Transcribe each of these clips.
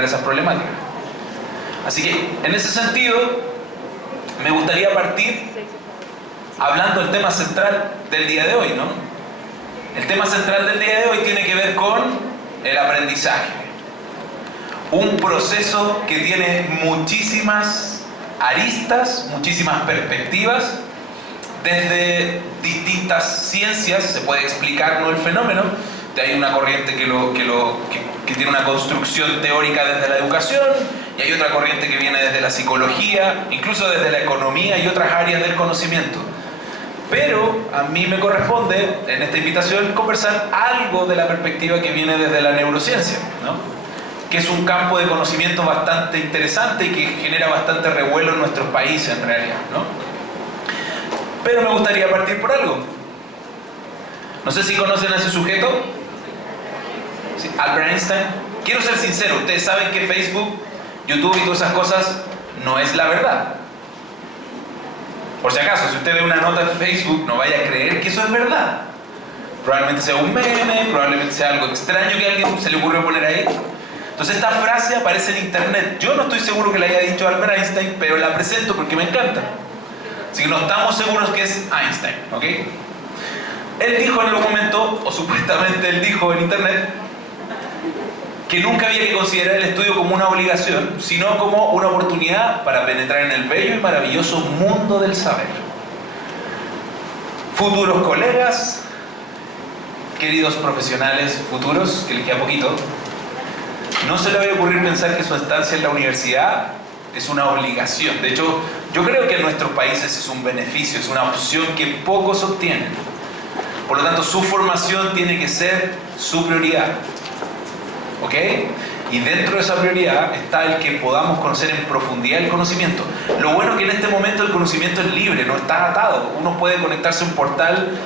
solucionar esas problemáticas. Así que, en ese sentido, me gustaría partir hablando del tema central del día de hoy, ¿no? El tema central del día de hoy tiene que ver con el aprendizaje. Un proceso que tiene muchísimas aristas, muchísimas perspectivas, desde distintas ciencias se puede explicar, ¿no?, el fenómeno. Hay una corriente que tiene una construcción teórica desde la educación, y hay otra corriente que viene desde la psicología, incluso desde la economía y otras áreas del conocimiento. Pero a mí me corresponde, en esta invitación, conversar algo de la perspectiva que viene desde la neurociencia, ¿no?, que es un campo de conocimiento bastante interesante y que genera bastante revuelo en nuestros países en realidad, ¿no? Pero me gustaría partir por algo. No sé si conocen a ese sujeto, ¿sí?, Albert Einstein. Quiero ser sincero, ustedes saben que Facebook, YouTube y todas esas cosas no es la verdad. Por si acaso, si usted ve una nota en Facebook, no vaya a creer que eso es verdad. Probablemente sea un meme, probablemente sea algo extraño que a alguien se le ocurrió poner ahí. Entonces esta frase aparece en internet. Yo no estoy seguro que la haya dicho Albert Einstein, pero la presento porque me encanta. Así que no estamos seguros que es Einstein, ¿ok? Él dijo en algún momento, o supuestamente él dijo en internet, que nunca había que considerar el estudio como una obligación, sino como una oportunidad para penetrar en el bello y maravilloso mundo del saber. Futuros colegas, queridos profesionales futuros, que les queda poquito, no se le va a ocurrir pensar que su estancia en la universidad es una obligación. De hecho, yo creo que en nuestros países es un beneficio, es una opción que pocos obtienen. Por lo tanto, su formación tiene que ser su prioridad. ¿Ok? Y dentro de esa prioridad está el que podamos conocer en profundidad el conocimiento. Lo bueno es que en este momento el conocimiento es libre, no está atado. Uno puede conectarse a un portal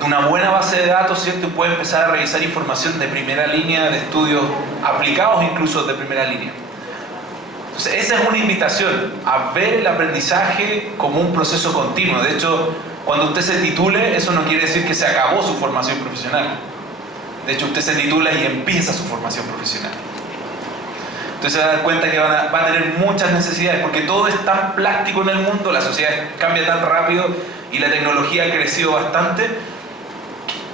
de una buena base de datos, ¿cierto?, y puede empezar a revisar información de primera línea, de estudios aplicados incluso de primera línea. Entonces, esa es una invitación a ver el aprendizaje como un proceso continuo. De hecho, cuando usted se titule, eso no quiere decir que se acabó su formación profesional. De hecho, usted se titula y empieza su formación profesional. Entonces se va a dar cuenta que va a tener muchas necesidades, porque todo es tan plástico en el mundo, la sociedad cambia tan rápido y la tecnología ha crecido bastante,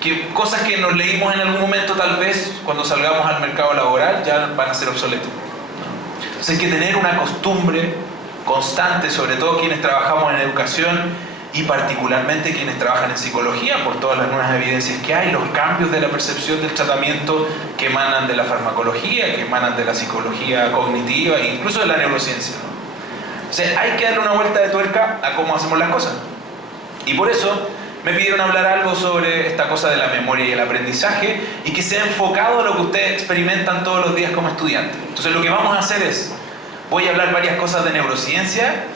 que cosas que nos leímos en algún momento, tal vez cuando salgamos al mercado laboral, ya van a ser obsoletos. Entonces hay que tener una costumbre constante, sobre todo quienes trabajamos en educación y particularmente quienes trabajan en psicología, por todas las nuevas evidencias que hay, los cambios de la percepción del tratamiento que emanan de la farmacología, que emanan de la psicología cognitiva e incluso de la neurociencia, ¿no? O sea, hay que darle una vuelta de tuerca a cómo hacemos las cosas. Y por eso me pidieron hablar algo sobre esta cosa de la memoria y el aprendizaje, y que sea enfocado a lo que ustedes experimentan todos los días como estudiantes. Entonces lo que vamos a hacer es, voy a hablar varias cosas de neurociencia,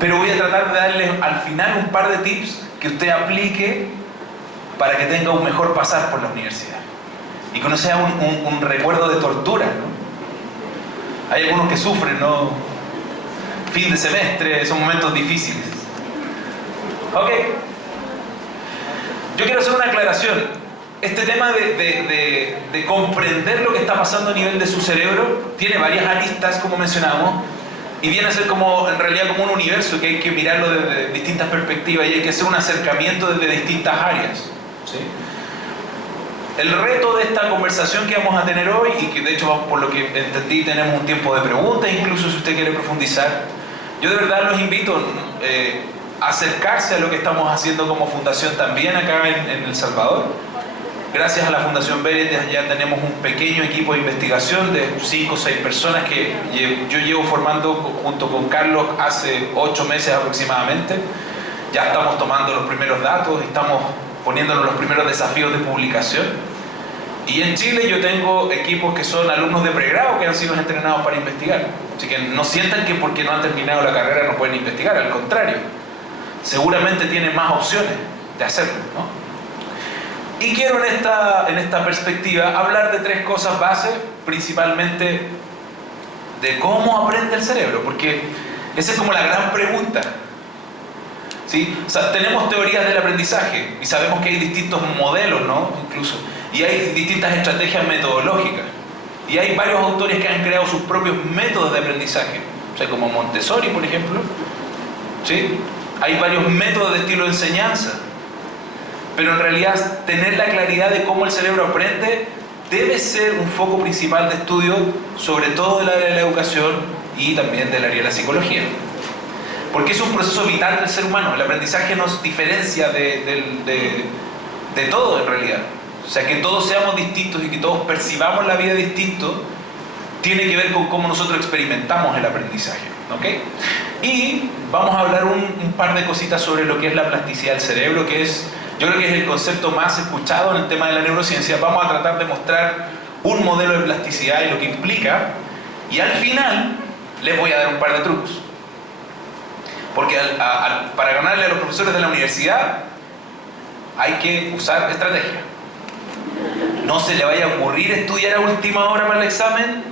pero voy a tratar de darles al final un par de tips que usted aplique para que tenga un mejor pasar por la universidad. Y que no sea un recuerdo de tortura, ¿no? Hay algunos que sufren, ¿no? Fin de semestre, son momentos difíciles. Ok. Yo quiero hacer una aclaración. Este tema de comprender lo que está pasando a nivel de su cerebro tiene varias aristas, como mencionamos, y viene a ser como, en realidad, como un universo que hay que mirarlo desde distintas perspectivas y hay que hacer un acercamiento desde distintas áreas, ¿sí? El reto de esta conversación que vamos a tener hoy, y que de hecho, por lo que entendí, tenemos un tiempo de preguntas, incluso si usted quiere profundizar, yo de verdad los invito a acercarse a lo que estamos haciendo como fundación también acá en El Salvador. Gracias a la Fundación Veritas ya tenemos un pequeño equipo de investigación de 5 o 6 personas que yo llevo formando junto con Carlos hace 8 meses aproximadamente. Ya estamos tomando los primeros datos, estamos poniéndonos los primeros desafíos de publicación. Y en Chile yo tengo equipos que son alumnos de pregrado que han sido entrenados para investigar. Así que no sientan que porque no han terminado la carrera no pueden investigar, al contrario. Seguramente tienen más opciones de hacerlo, ¿no? Y quiero en esta perspectiva hablar de 3 cosas base, principalmente de cómo aprende el cerebro, porque esa es como la gran pregunta, ¿sí? O sea, tenemos teorías del aprendizaje y sabemos que hay distintos modelos, ¿no? Incluso, y hay distintas estrategias metodológicas. Y hay varios autores que han creado sus propios métodos de aprendizaje, o sea, como Montessori, por ejemplo, ¿sí? Hay varios métodos de estilo de enseñanza, pero en realidad tener la claridad de cómo el cerebro aprende debe ser un foco principal de estudio, sobre todo del área de la educación y también del área de la psicología. Porque es un proceso vital del ser humano. El aprendizaje nos diferencia de todo en realidad. O sea, que todos seamos distintos y que todos percibamos la vida distinto, tiene que ver con cómo nosotros experimentamos el aprendizaje. ¿Ok? Y vamos a hablar un par de cositas sobre lo que es la plasticidad del cerebro, que es, yo creo que es el concepto más escuchado en el tema de la neurociencia. Vamos a tratar de mostrar un modelo de plasticidad y lo que implica, y al final les voy a dar un par de trucos. Porque para ganarle a los profesores de la universidad hay que usar estrategia. No se le vaya a ocurrir estudiar a última hora para el examen,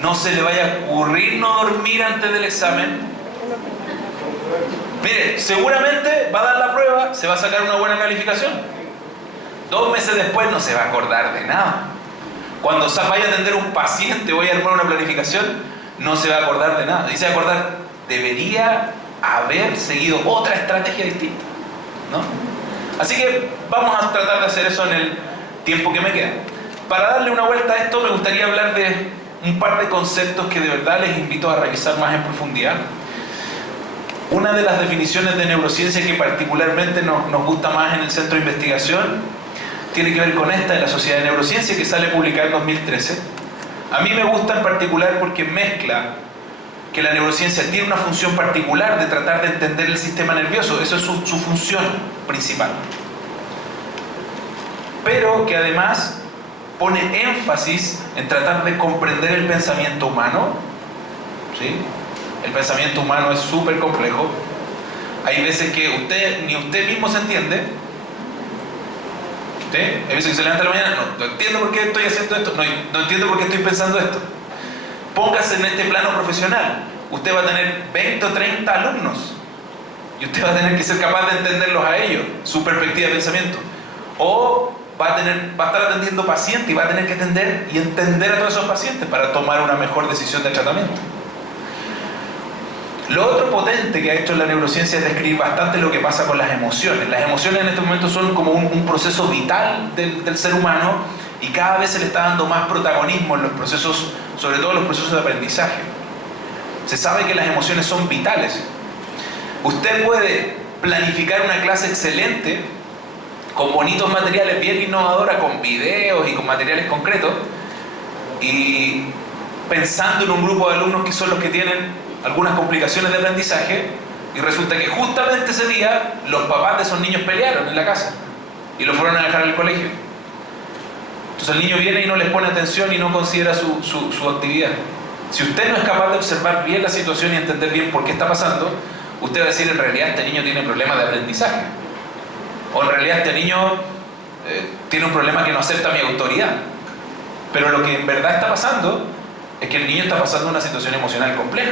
no se le vaya a ocurrir no dormir antes del examen. Mire, seguramente va a dar la prueba, se va a sacar una buena calificación. 2 meses después no se va a acordar de nada. Cuando vaya a atender un paciente, voy a armar una planificación, no se va a acordar de nada. Y se va a acordar, debería haber seguido otra estrategia distinta, ¿no? Así que vamos a tratar de hacer eso en el tiempo que me queda. Para darle una vuelta a esto, me gustaría hablar de un par de conceptos que de verdad les invito a revisar más en profundidad. Una de las definiciones de neurociencia que particularmente nos gusta más en el centro de investigación tiene que ver con esta de la Sociedad de Neurociencia, que sale publicada en 2013. A mí me gusta en particular porque mezcla que la neurociencia tiene una función particular de tratar de entender el sistema nervioso. Eso es su función principal. Pero que además pone énfasis en tratar de comprender el pensamiento humano, ¿sí? El pensamiento humano es súper complejo. Hay veces que ni usted mismo se entiende. ¿Sí? Hay veces que se levanta en la mañana, no entiendo por qué estoy haciendo esto, no entiendo por qué estoy pensando esto. Póngase en este plano profesional. Usted va a tener 20 o 30 alumnos y usted va a tener que ser capaz de entenderlos a ellos, su perspectiva de pensamiento. O va a estar atendiendo pacientes y va a tener que atender y entender a todos esos pacientes para tomar una mejor decisión de tratamiento. Lo otro potente que ha hecho la neurociencia es describir bastante lo que pasa con las emociones. Las emociones en este momento son como un proceso vital del ser humano, y cada vez se le está dando más protagonismo en los procesos, sobre todo en los procesos de aprendizaje. Se sabe que las emociones son vitales. Usted puede planificar una clase excelente, con bonitos materiales, bien innovadora, con videos y con materiales concretos, y pensando en un grupo de alumnos que son los que tienen algunas complicaciones de aprendizaje, y resulta que justamente ese día los papás de esos niños pelearon en la casa y los fueron a dejar al colegio. Entonces el niño viene y no les pone atención y no considera su actividad. Si usted no es capaz de observar bien la situación y entender bien por qué está pasando, usted va a decir, en realidad este niño tiene problemas de aprendizaje, o en realidad este niño tiene un problema que no acepta mi autoridad. Pero lo que en verdad está pasando es que el niño está pasando una situación emocional compleja.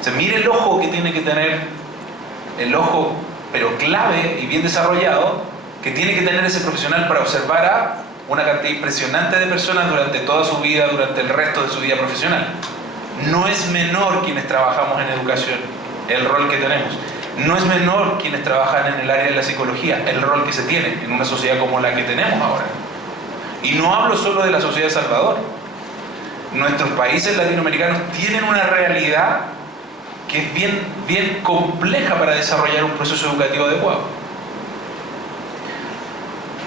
O sea, mire el ojo que tiene que tener, el ojo pero clave y bien desarrollado, que tiene que tener ese profesional para observar a una cantidad impresionante de personas durante toda su vida, durante el resto de su vida profesional. No es menor quienes trabajamos en educación, el rol que tenemos. No es menor quienes trabajan en el área de la psicología, el rol que se tiene en una sociedad como la que tenemos ahora. Y no hablo solo de la sociedad de Salvador. Nuestros países latinoamericanos tienen una realidad que es bien compleja para desarrollar un proceso educativo adecuado.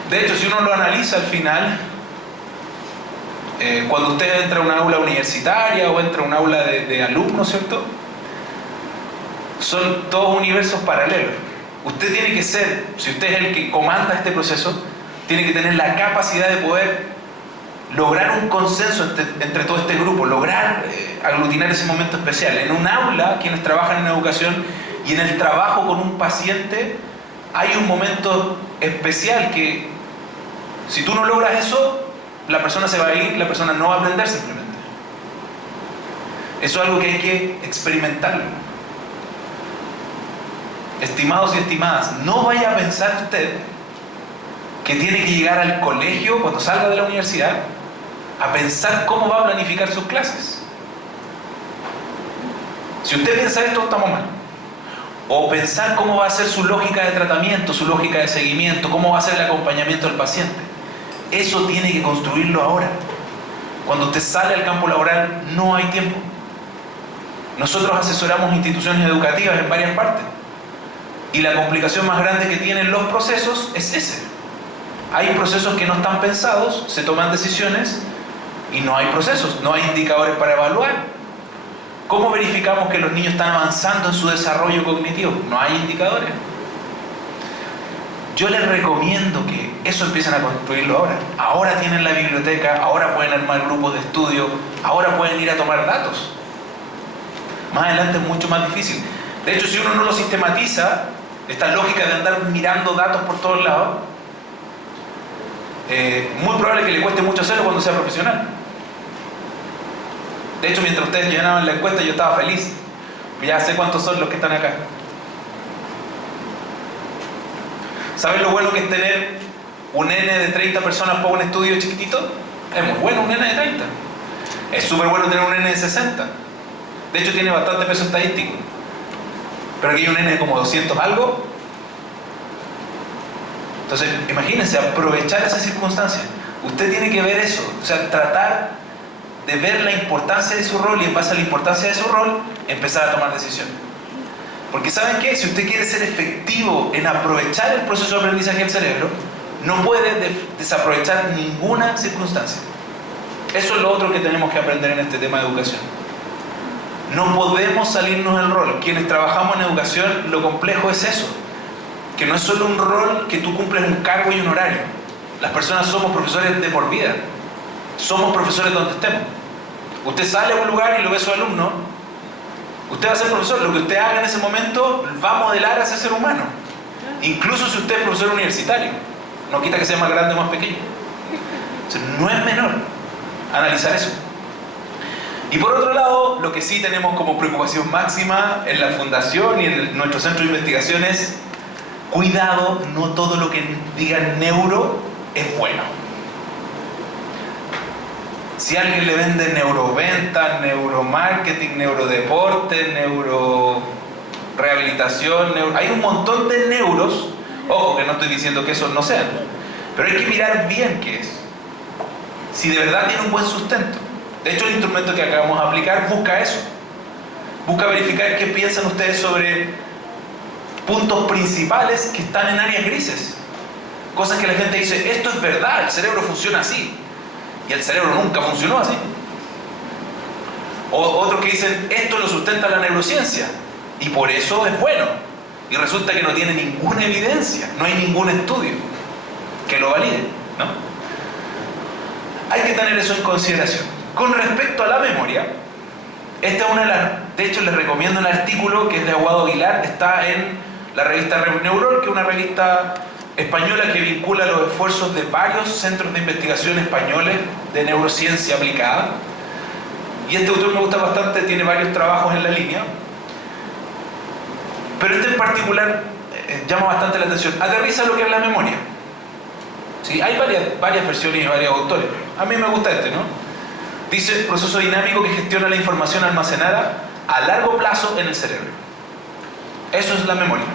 De hecho, si uno lo analiza al final, cuando usted entra a una aula universitaria o entra a un aula de alumnos, ¿cierto? Son todos universos paralelos. Usted tiene que ser, si usted es el que comanda este proceso, tiene que tener la capacidad de poder lograr un consenso entre todo este grupo, lograr aglutinar ese momento especial. En un aula, quienes trabajan en educación y en el trabajo con un paciente, hay un momento especial que, si tú no logras eso, la persona se va a ir, la persona no va a aprender simplemente. Eso es algo que hay que experimentarlo. Estimados y estimadas, no vaya a pensar usted que tiene que llegar al colegio cuando salga de la universidad a pensar cómo va a planificar sus clases. Si usted piensa esto, estamos mal. O pensar cómo va a ser su lógica de tratamiento, su lógica de seguimiento, cómo va a ser el acompañamiento del paciente. Eso tiene que construirlo ahora. Cuando usted sale al campo laboral, no hay tiempo. Nosotros asesoramos instituciones educativas en varias partes. Y la complicación más grande que tienen los procesos es ese. Hay procesos que no están pensados, se toman decisiones y no hay procesos, no hay indicadores para evaluar. ¿Cómo verificamos que los niños están avanzando en su desarrollo cognitivo? No hay indicadores. Yo les recomiendo que eso empiecen a construirlo ahora. Ahora tienen la biblioteca, ahora pueden armar grupos de estudio, ahora pueden ir a tomar datos. Más adelante es mucho más difícil. De hecho, si uno no lo sistematiza, esta lógica de andar mirando datos por todos lados, muy probable que le cueste mucho hacerlo cuando sea profesional. De hecho, mientras ustedes llenaban la encuesta, yo estaba feliz. Ya sé cuántos son los que están acá. ¿Saben lo bueno que es tener un N de 30 personas para un estudio chiquitito? Es muy bueno un N de 30. Es súper bueno tener un N de 60. De hecho, tiene bastante peso estadístico. Pero aquí hay un N de como 200 algo. Entonces, imagínense, aprovechar esa circunstancia. Usted tiene que ver eso. O sea, tratar de ver la importancia de su rol y en base a la importancia de su rol, empezar a tomar decisiones. Porque ¿saben qué? Si usted quiere ser efectivo en aprovechar el proceso de aprendizaje del cerebro, no puede desaprovechar ninguna circunstancia. Eso es lo otro que tenemos que aprender en este tema de educación. No podemos salirnos del rol. Quienes trabajamos en educación, lo complejo es eso. Que no es solo un rol que tú cumples un cargo y un horario. Las personas somos profesores de por vida. Somos profesores donde estemos. Usted sale a un lugar y lo ve a su alumno, usted va a ser profesor. Lo que usted haga en ese momento va a modelar a ese ser humano. Incluso si usted es profesor universitario. No quita que sea más grande o más pequeño. O sea, no es menor analizar eso. Y por otro lado, lo que sí tenemos como preocupación máxima en la fundación y en nuestro centro de investigación es: cuidado, no todo lo que diga neuro es bueno. Si alguien le vende neuroventa, neuromarketing, neurodeporte, neurorehabilitación, hay un montón de neuros. Ojo, que no estoy diciendo que esos no sean, pero hay que mirar bien qué es. Si de verdad tiene un buen sustento. De hecho, el instrumento que acabamos de aplicar busca eso. Busca verificar qué piensan ustedes sobre puntos principales que están en áreas grises. Cosas que la gente dice: esto es verdad, el cerebro funciona así. Y el cerebro nunca funcionó así. O otros que dicen: esto lo sustenta la neurociencia y por eso es bueno. Y resulta que no tiene ninguna evidencia, no hay ningún estudio que lo valide, ¿no? Hay que tener eso en consideración. Con respecto a la memoria, esta es una de las... De hecho, les recomiendo el artículo que es de Aguado Aguilar, está en la revista Neurol, que es una revista española que vincula los esfuerzos de varios centros de investigación españoles de neurociencia aplicada. Y este autor me gusta bastante, tiene varios trabajos en la línea. Pero este en particular llama bastante la atención. Aterriza lo que es la memoria. ¿Sí? Hay varias versiones y varios autores. A mí me gusta este, ¿no? Dice: proceso dinámico que gestiona la información almacenada a largo plazo en el cerebro. Eso es la memoria.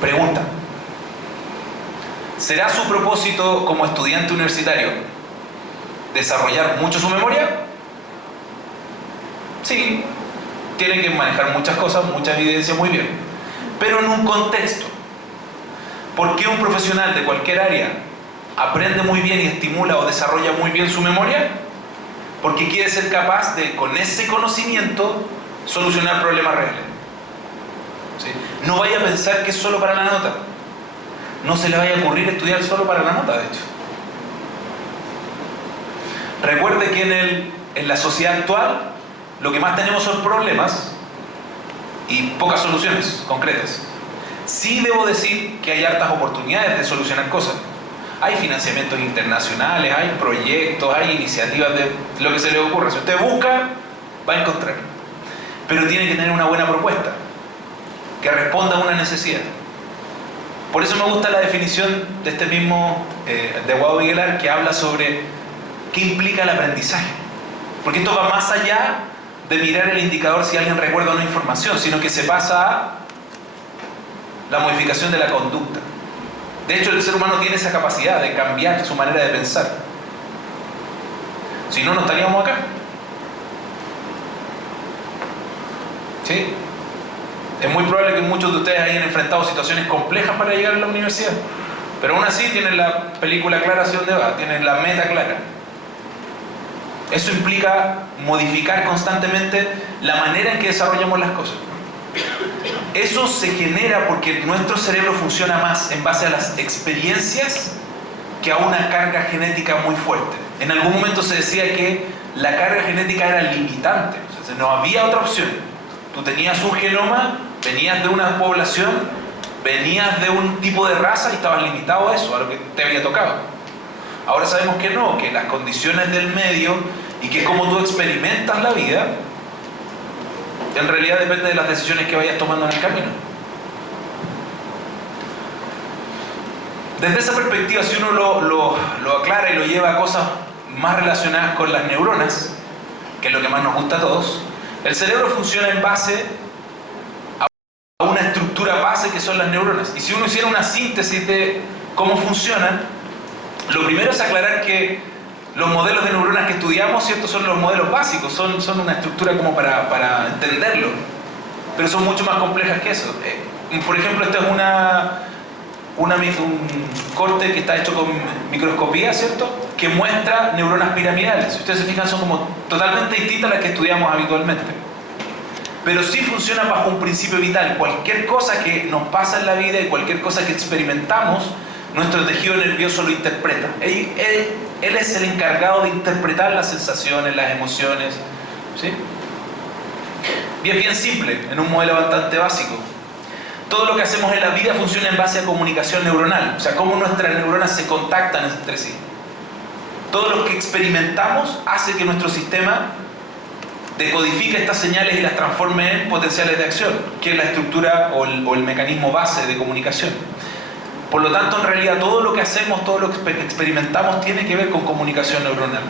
Pregunta: ¿será su propósito como estudiante universitario desarrollar mucho su memoria? Sí, tienen que manejar muchas cosas, mucha evidencia, muy bien. Pero en un contexto. ¿Por qué un profesional de cualquier área aprende muy bien y estimula o desarrolla muy bien su memoria? Porque quiere ser capaz de, con ese conocimiento, solucionar problemas reales. ¿Sí? No vaya a pensar que es solo para la nota. No se le vaya a ocurrir estudiar solo para la nota, de hecho. Recuerde que en la sociedad actual lo que más tenemos son problemas y pocas soluciones concretas. Sí debo decir que hay hartas oportunidades de solucionar cosas. Hay financiamientos internacionales, hay proyectos, hay iniciativas de lo que se le ocurra. Si usted busca, va a encontrar. Pero tiene que tener una buena propuesta que responda a una necesidad. Por eso me gusta la definición de este mismo de Aguado Aguilar, que habla sobre ¿Qué implica el aprendizaje? Porque esto va más allá de mirar el indicador si alguien recuerda o no información, sino que se pasa a la modificación de la conducta. De hecho, el ser humano tiene esa capacidad de cambiar su manera de pensar. Si no, no estaríamos acá. ¿Sí? Es muy probable que muchos de ustedes hayan enfrentado situaciones complejas para llegar a la universidad. Pero aún así tienen la película clara hacia dónde va, tienen la meta clara. Eso implica modificar constantemente la manera en que desarrollamos las cosas. Eso se genera porque nuestro cerebro funciona más en base a las experiencias que a una carga genética muy fuerte. En algún momento se decía que la carga genética era limitante, o sea, no había otra opción. Tú tenías un genoma, venías de una población, venías de un tipo de raza y estabas limitado a eso, a lo que te había tocado. Ahora sabemos que no, que las condiciones del medio y que cómo tú experimentas la vida, en realidad depende de las decisiones que vayas tomando en el camino. Desde esa perspectiva, si uno lo aclara y lo lleva a cosas más relacionadas con las neuronas, que es lo que más nos gusta a todos, el cerebro funciona en base a una estructura base que son las neuronas. Y si uno hiciera una síntesis de cómo funcionan, lo primero es aclarar que los modelos de neuronas que estudiamos, ¿cierto?, son los modelos básicos, son una estructura como para entenderlo, pero son mucho más complejas que eso. Por ejemplo, esto es un corte que está hecho con microscopía, ¿cierto?, que muestra neuronas piramidales. Si ustedes se fijan, son como totalmente distintas a las que estudiamos habitualmente. Pero sí funcionan bajo un principio vital. Cualquier cosa que nos pasa en la vida y cualquier cosa que experimentamos, nuestro tejido nervioso lo interpreta. Él es el encargado de interpretar las sensaciones, las emociones, ¿sí? Y es bien simple, en un modelo bastante básico. Todo lo que hacemos en la vida funciona en base a comunicación neuronal, o sea, cómo nuestras neuronas se contactan entre sí. Todo lo que experimentamos hace que nuestro sistema decodifique estas señales y las transforme en potenciales de acción, que es la estructura o el mecanismo base de comunicación. Por lo tanto, en realidad, todo lo que hacemos, todo lo que experimentamos tiene que ver con comunicación neuronal.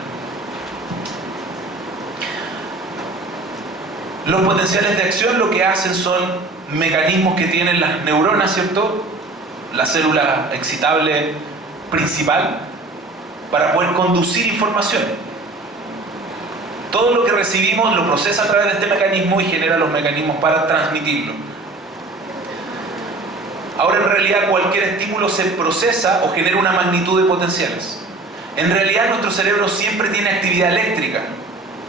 Los potenciales de acción lo que hacen son mecanismos que tienen las neuronas, ¿cierto?, la célula excitable principal, para poder conducir información. Todo lo que recibimos lo procesa a través de este mecanismo y genera los mecanismos para transmitirlo. Ahora, en realidad, cualquier estímulo se procesa o genera una magnitud de potenciales. En realidad, nuestro cerebro siempre tiene actividad eléctrica,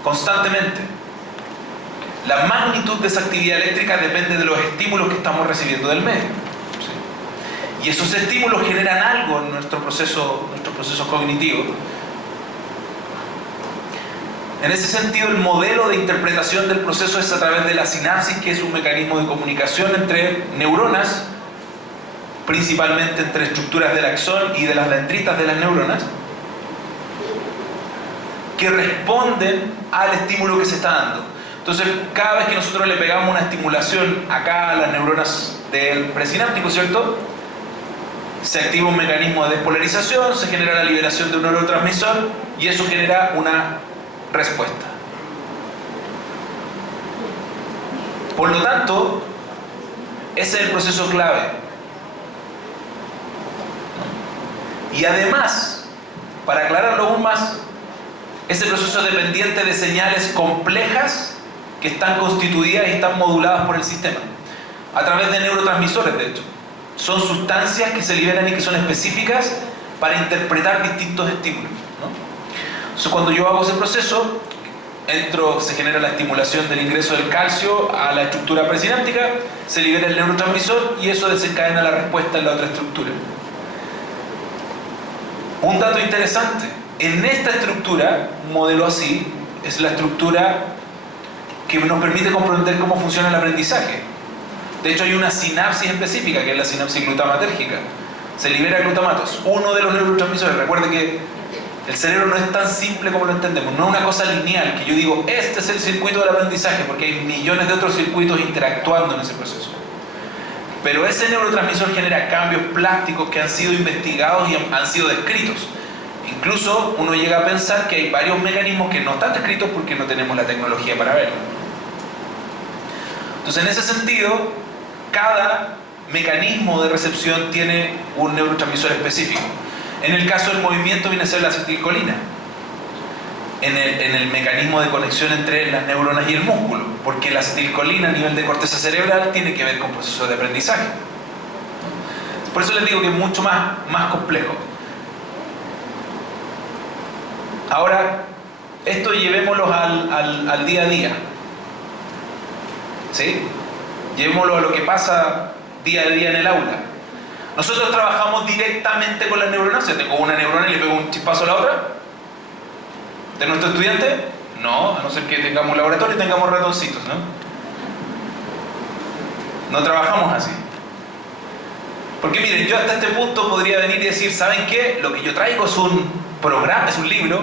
constantemente. La magnitud de esa actividad eléctrica depende de los estímulos que estamos recibiendo del medio, ¿sí? Y esos estímulos generan algo en nuestro proceso cognitivo. En ese sentido, el modelo de interpretación del proceso es a través de la sinapsis, que es un mecanismo de comunicación entre neuronas, principalmente entre estructuras del axón y de las dendritas de las neuronas, que responden al estímulo que se está dando. Entonces, cada vez que nosotros le pegamos una estimulación acá a las neuronas del presináptico, ¿cierto?, se activa un mecanismo de despolarización, se genera la liberación de un neurotransmisor y eso genera una respuesta. Por lo tanto, ese es el proceso clave. Y además, para aclararlo aún más, ese proceso es dependiente de señales complejas que están constituidas y están moduladas por el sistema, a través de neurotransmisores, de hecho. Son sustancias que se liberan y que son específicas para interpretar distintos estímulos, ¿no? Entonces, cuando yo hago ese proceso, se genera la estimulación del ingreso del calcio a la estructura presináptica, se libera el neurotransmisor y eso desencadena la respuesta en la otra estructura. Un dato interesante, en esta estructura, un modelo así, es la estructura que nos permite comprender cómo funciona el aprendizaje. De hecho, hay una sinapsis específica, que es la sinapsis glutamatérgica. Se libera glutamato, es uno de los neurotransmisores. Recuerde que el cerebro no es tan simple como lo entendemos, no es una cosa lineal, que yo digo, este es el circuito del aprendizaje, porque hay millones de otros circuitos interactuando en ese proceso. Pero ese neurotransmisor genera cambios plásticos que han sido investigados y han sido descritos. Incluso uno llega a pensar que hay varios mecanismos que no están descritos porque no tenemos la tecnología para verlo. Entonces, en ese sentido, cada mecanismo de recepción tiene un neurotransmisor específico. En el caso del movimiento viene a ser la acetilcolina. En el mecanismo de conexión entre las neuronas y el músculo, porque la acetilcolina a nivel de corteza cerebral tiene que ver con procesos de aprendizaje. Por eso les digo que es mucho más complejo. Ahora, esto llevémoslo al día a día. ¿Sí? Llevémoslo a lo que pasa día a día en el aula. Nosotros trabajamos directamente con las neuronas. Si tengo una neurona y le pego un chispazo a la otra, ¿de nuestro estudiante? No, a no ser que tengamos un laboratorio y tengamos ratoncitos, ¿no? No trabajamos así. Porque miren, yo hasta este punto podría venir y decir, ¿saben qué? Lo que yo traigo es un programa, es un libro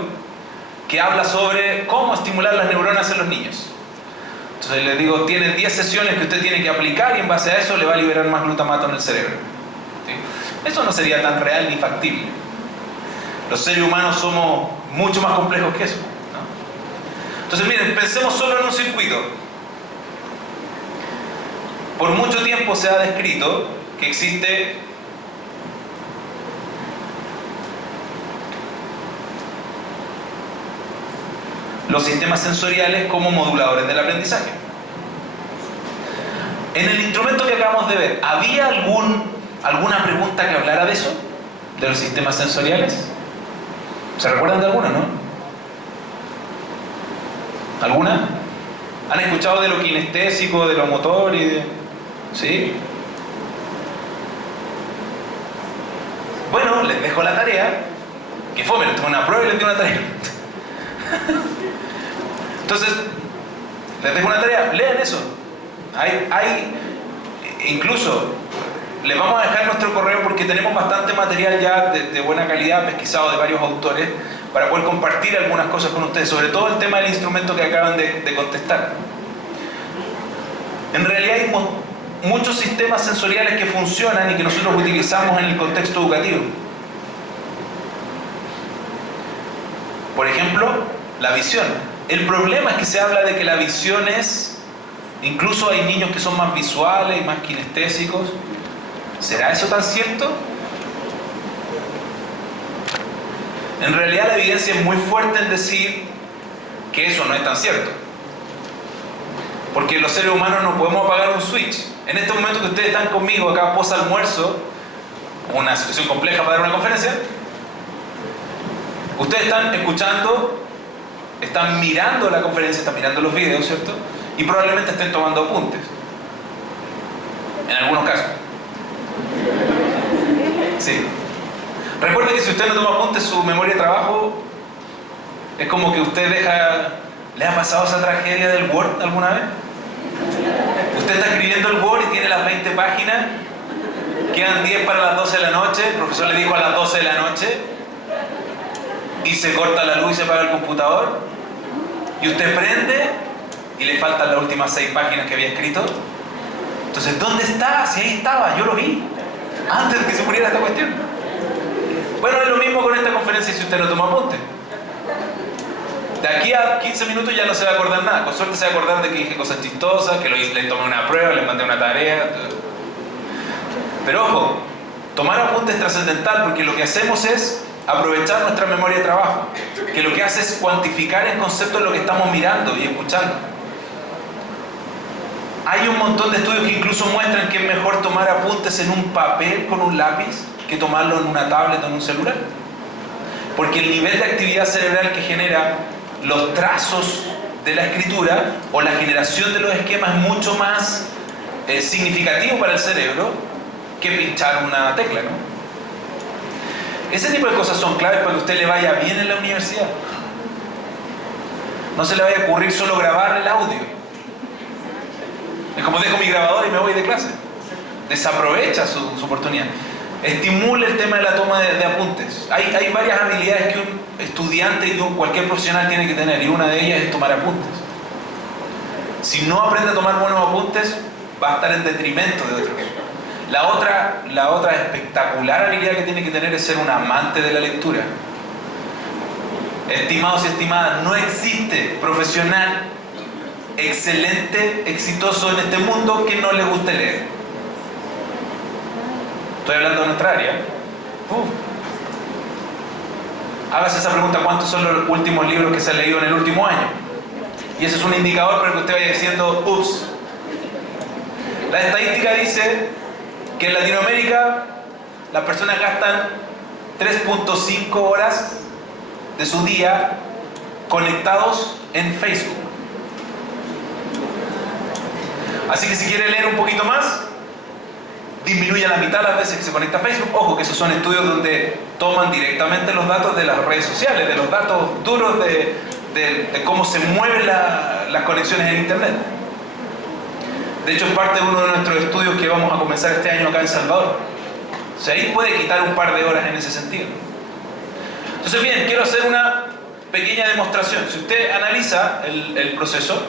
que habla sobre cómo estimular las neuronas en los niños. Entonces les digo, tiene 10 sesiones que usted tiene que aplicar y en base a eso le va a liberar más glutamato en el cerebro. ¿Sí? Eso no sería tan real ni factible. Los seres humanos somos mucho más complejos que eso, ¿no? Entonces miren, pensemos solo en un circuito. Por mucho tiempo se ha descrito que existe los sistemas sensoriales como moduladores del aprendizaje. En el instrumento que acabamos de ver, ¿había alguna pregunta que hablara de eso? ¿De los sistemas sensoriales? ¿Se recuerdan de alguna, no? ¿Alguna? ¿Han escuchado de lo kinestésico, de lo motor y de...? ¿Sí? Bueno, les dejo la tarea. Que fome, les tengo una prueba y les doy una tarea. Entonces, les dejo una tarea, lean eso. Incluso, les vamos a dejar nuestro correo porque tenemos bastante material ya de buena calidad, pesquisado de varios autores, para poder compartir algunas cosas con ustedes, sobre todo el tema del instrumento que acaban de contestar. En realidad hay muchos sistemas sensoriales que funcionan y que nosotros utilizamos en el contexto educativo. Por ejemplo, la visión. El problema es que se habla de que la visión es... Incluso hay niños que son más visuales y más kinestésicos. ¿Será eso tan cierto? En realidad la evidencia es muy fuerte en decir que eso no es tan cierto. Porque los seres humanos no podemos apagar un switch. En este momento que ustedes están conmigo acá post almuerzo, una situación compleja para dar una conferencia, ustedes están escuchando, están mirando la conferencia, están mirando los videos, ¿cierto? Y probablemente estén tomando apuntes. En algunos casos. Sí. Recuerde que si usted no toma apuntes, su memoria de trabajo es como que usted deja... ¿Le ha pasado esa tragedia del Word alguna vez? Usted está escribiendo el Word y tiene las 20 páginas, quedan 10 para las 12 de la noche, el profesor le dijo a las 12 de la noche, y se corta la luz y se apaga el computador, y usted prende y le faltan las últimas 6 páginas que había escrito. Entonces, ¿dónde está? Si ahí estaba, yo lo vi antes de que se muriera esta cuestión. Bueno, es lo mismo con esta conferencia si usted no toma apuntes. De aquí a 15 minutos ya no se va a acordar nada. Con suerte se va a acordar de que dije cosas chistosas, que les tomé una prueba, les mandé una tarea. Pero ojo, tomar apuntes es trascendental porque lo que hacemos es aprovechar nuestra memoria de trabajo, que lo que hace es cuantificar en concepto lo que estamos mirando y escuchando. Hay un montón de estudios que incluso muestran que es mejor tomar apuntes en un papel con un lápiz que tomarlo en una tablet o en un celular. Porque el nivel de actividad cerebral que genera los trazos de la escritura o la generación de los esquemas es mucho más significativo para el cerebro que pinchar una tecla, ¿no? Ese tipo de cosas son claves para que a usted le vaya bien en la universidad. No se le vaya a ocurrir solo grabar el audio. Es como dejo mi grabador y me voy de clase. Desaprovecha su oportunidad. Estimule el tema de la toma de apuntes. Hay varias habilidades que un estudiante y cualquier profesional tiene que tener, y una de ellas es tomar apuntes. Si no aprende a tomar buenos apuntes, va a estar en detrimento de otros. La otra espectacular habilidad que tiene que tener es ser un amante de la lectura. Estimados y estimadas, no existe profesional excelente, exitoso en este mundo que no le guste leer. Estoy hablando de nuestra área. Hágase esa pregunta: ¿cuántos son los últimos libros que se han leído en el último año? Y ese es un indicador para que usted vaya diciendo, ups. La estadística dice que en Latinoamérica las personas gastan 3.5 horas de su día conectados en Facebook. Así que si quiere leer un poquito más, disminuye a la mitad las veces que se conecta a Facebook. Ojo, que esos son estudios donde toman directamente los datos de las redes sociales, de los datos duros de cómo se mueven las conexiones en Internet. De hecho, es parte de uno de nuestros estudios que vamos a comenzar este año acá en Salvador. O sea, ahí puede quitar un par de horas en ese sentido. Entonces, bien, quiero hacer una pequeña demostración. Si usted analiza el proceso,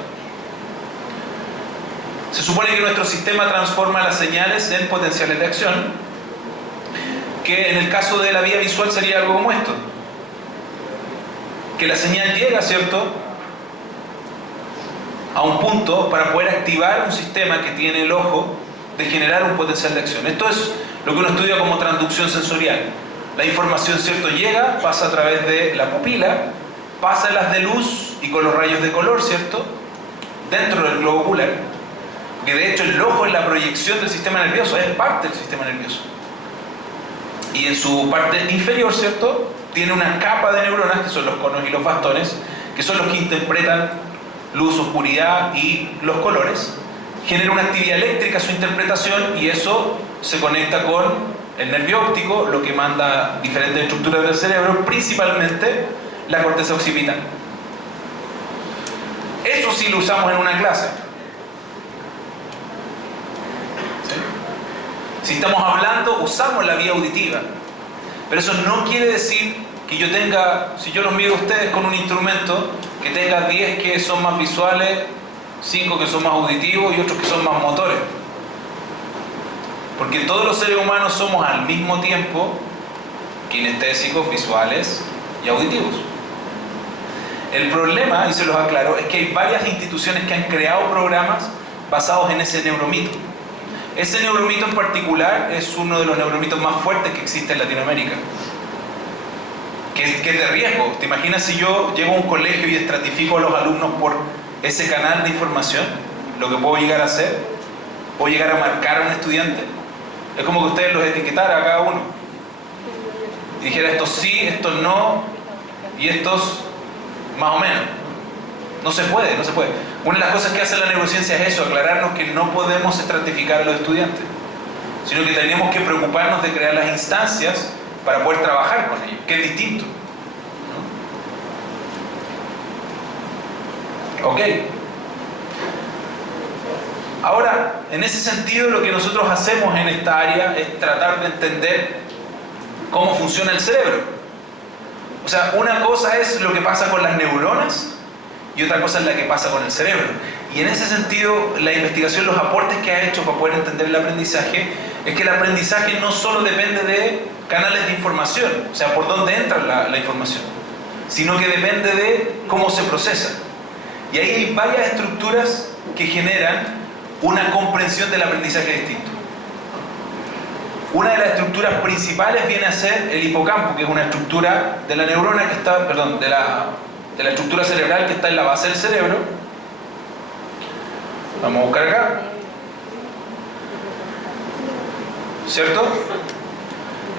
se supone que nuestro sistema transforma las señales en potenciales de acción, que en el caso de la vía visual sería algo como esto. Que la señal llega, ¿cierto?, a un punto para poder activar un sistema que tiene el ojo de generar un potencial de acción. Esto es lo que uno estudia como transducción sensorial. La información, ¿cierto?, llega, pasa a través de la pupila, pasa en las de luz y con los rayos de color, ¿cierto?, dentro del globo ocular. Que de hecho el ojo es la proyección del sistema nervioso, es parte del sistema nervioso. Y en su parte inferior, ¿cierto?, tiene una capa de neuronas, que son los conos y los bastones, que son los que interpretan luz, oscuridad y los colores. Genera una actividad eléctrica su interpretación, y eso se conecta con el nervio óptico, lo que manda diferentes estructuras del cerebro, principalmente la corteza occipital. Eso sí lo usamos en una clase. Si estamos hablando, usamos la vía auditiva. Pero eso no quiere decir que yo tenga, si yo los mido a ustedes con un instrumento, que tenga 10 que son más visuales, 5 que son más auditivos y otros que son más motores. Porque todos los seres humanos somos al mismo tiempo kinestésicos, visuales y auditivos. El problema, y se los aclaro, es que hay varias instituciones que han creado programas basados en ese neuromito. Ese neuromito en particular es uno de los neuromitos más fuertes que existe en Latinoamérica. Que es de riesgo. ¿Te imaginas si yo llego a un colegio y estratifico a los alumnos por ese canal de información? Lo que puedo llegar a hacer. Puedo llegar a marcar a un estudiante. Es como que ustedes los etiquetaran a cada uno. Y dijera, estos sí, estos no, y estos más o menos. No se puede, no se puede. Una de las cosas que hace la neurociencia es eso, aclararnos que no podemos estratificar a los estudiantes, sino que tenemos que preocuparnos de crear las instancias para poder trabajar con ellos, que es distinto, ¿no? Ok. Ahora, en ese sentido, lo que nosotros hacemos en esta área es tratar de entender cómo funciona el cerebro. O sea, una cosa es lo que pasa con las neuronas y otra cosa es la que pasa con el cerebro. Y en ese sentido, la investigación, los aportes que ha hecho para poder entender el aprendizaje, es que el aprendizaje no solo depende de canales de información, o sea, por dónde entra la información, sino que depende de cómo se procesa. Y ahí hay varias estructuras que generan una comprensión del aprendizaje distinto. Una de las estructuras principales viene a ser el hipocampo, que es una estructura de la neurona que está, perdón, de la estructura cerebral que está en la base del cerebro. Vamos a buscar acá, ¿cierto?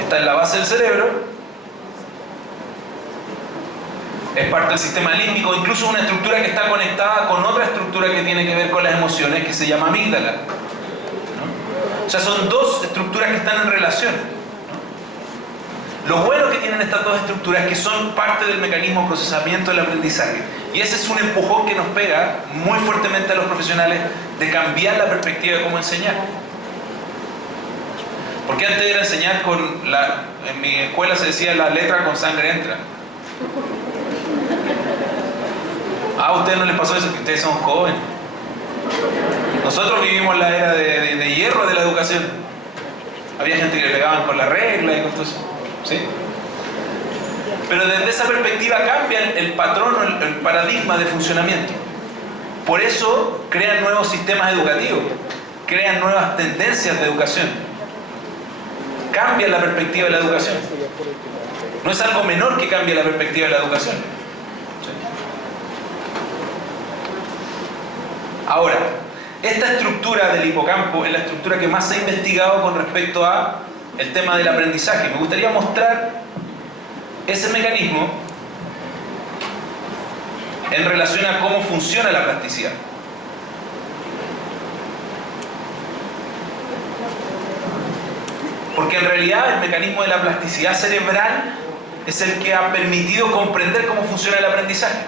Está en la base del cerebro, es parte del sistema límbico, incluso una estructura que está conectada con otra estructura que tiene que ver con las emociones, que se llama amígdala, ¿no? O sea, son dos estructuras que están en relación, ¿no? Lo bueno que tienen estas dos estructuras es que son parte del mecanismo de procesamiento del aprendizaje, y ese es un empujón que nos pega muy fuertemente a los profesionales de cambiar la perspectiva de cómo enseñar. Porque antes era enseñar en mi escuela se decía la letra con sangre entra. A ustedes no les pasó eso, que ustedes son jóvenes. Nosotros vivimos la era de hierro de la educación. Había gente que le pegaban con la regla y con todo eso, ¿sí? Pero desde esa perspectiva cambia el patrón o el paradigma de funcionamiento. Por eso crean nuevos sistemas educativos, crean nuevas tendencias de educación. Cambia la perspectiva de la educación. No es algo menor que cambie la perspectiva de la educación. Ahora, esta estructura del hipocampo es la estructura que más se ha investigado con respecto a el tema del aprendizaje. Me gustaría mostrar ese mecanismo en relación a cómo funciona la plasticidad. Porque en realidad el mecanismo de la plasticidad cerebral es el que ha permitido comprender cómo funciona el aprendizaje.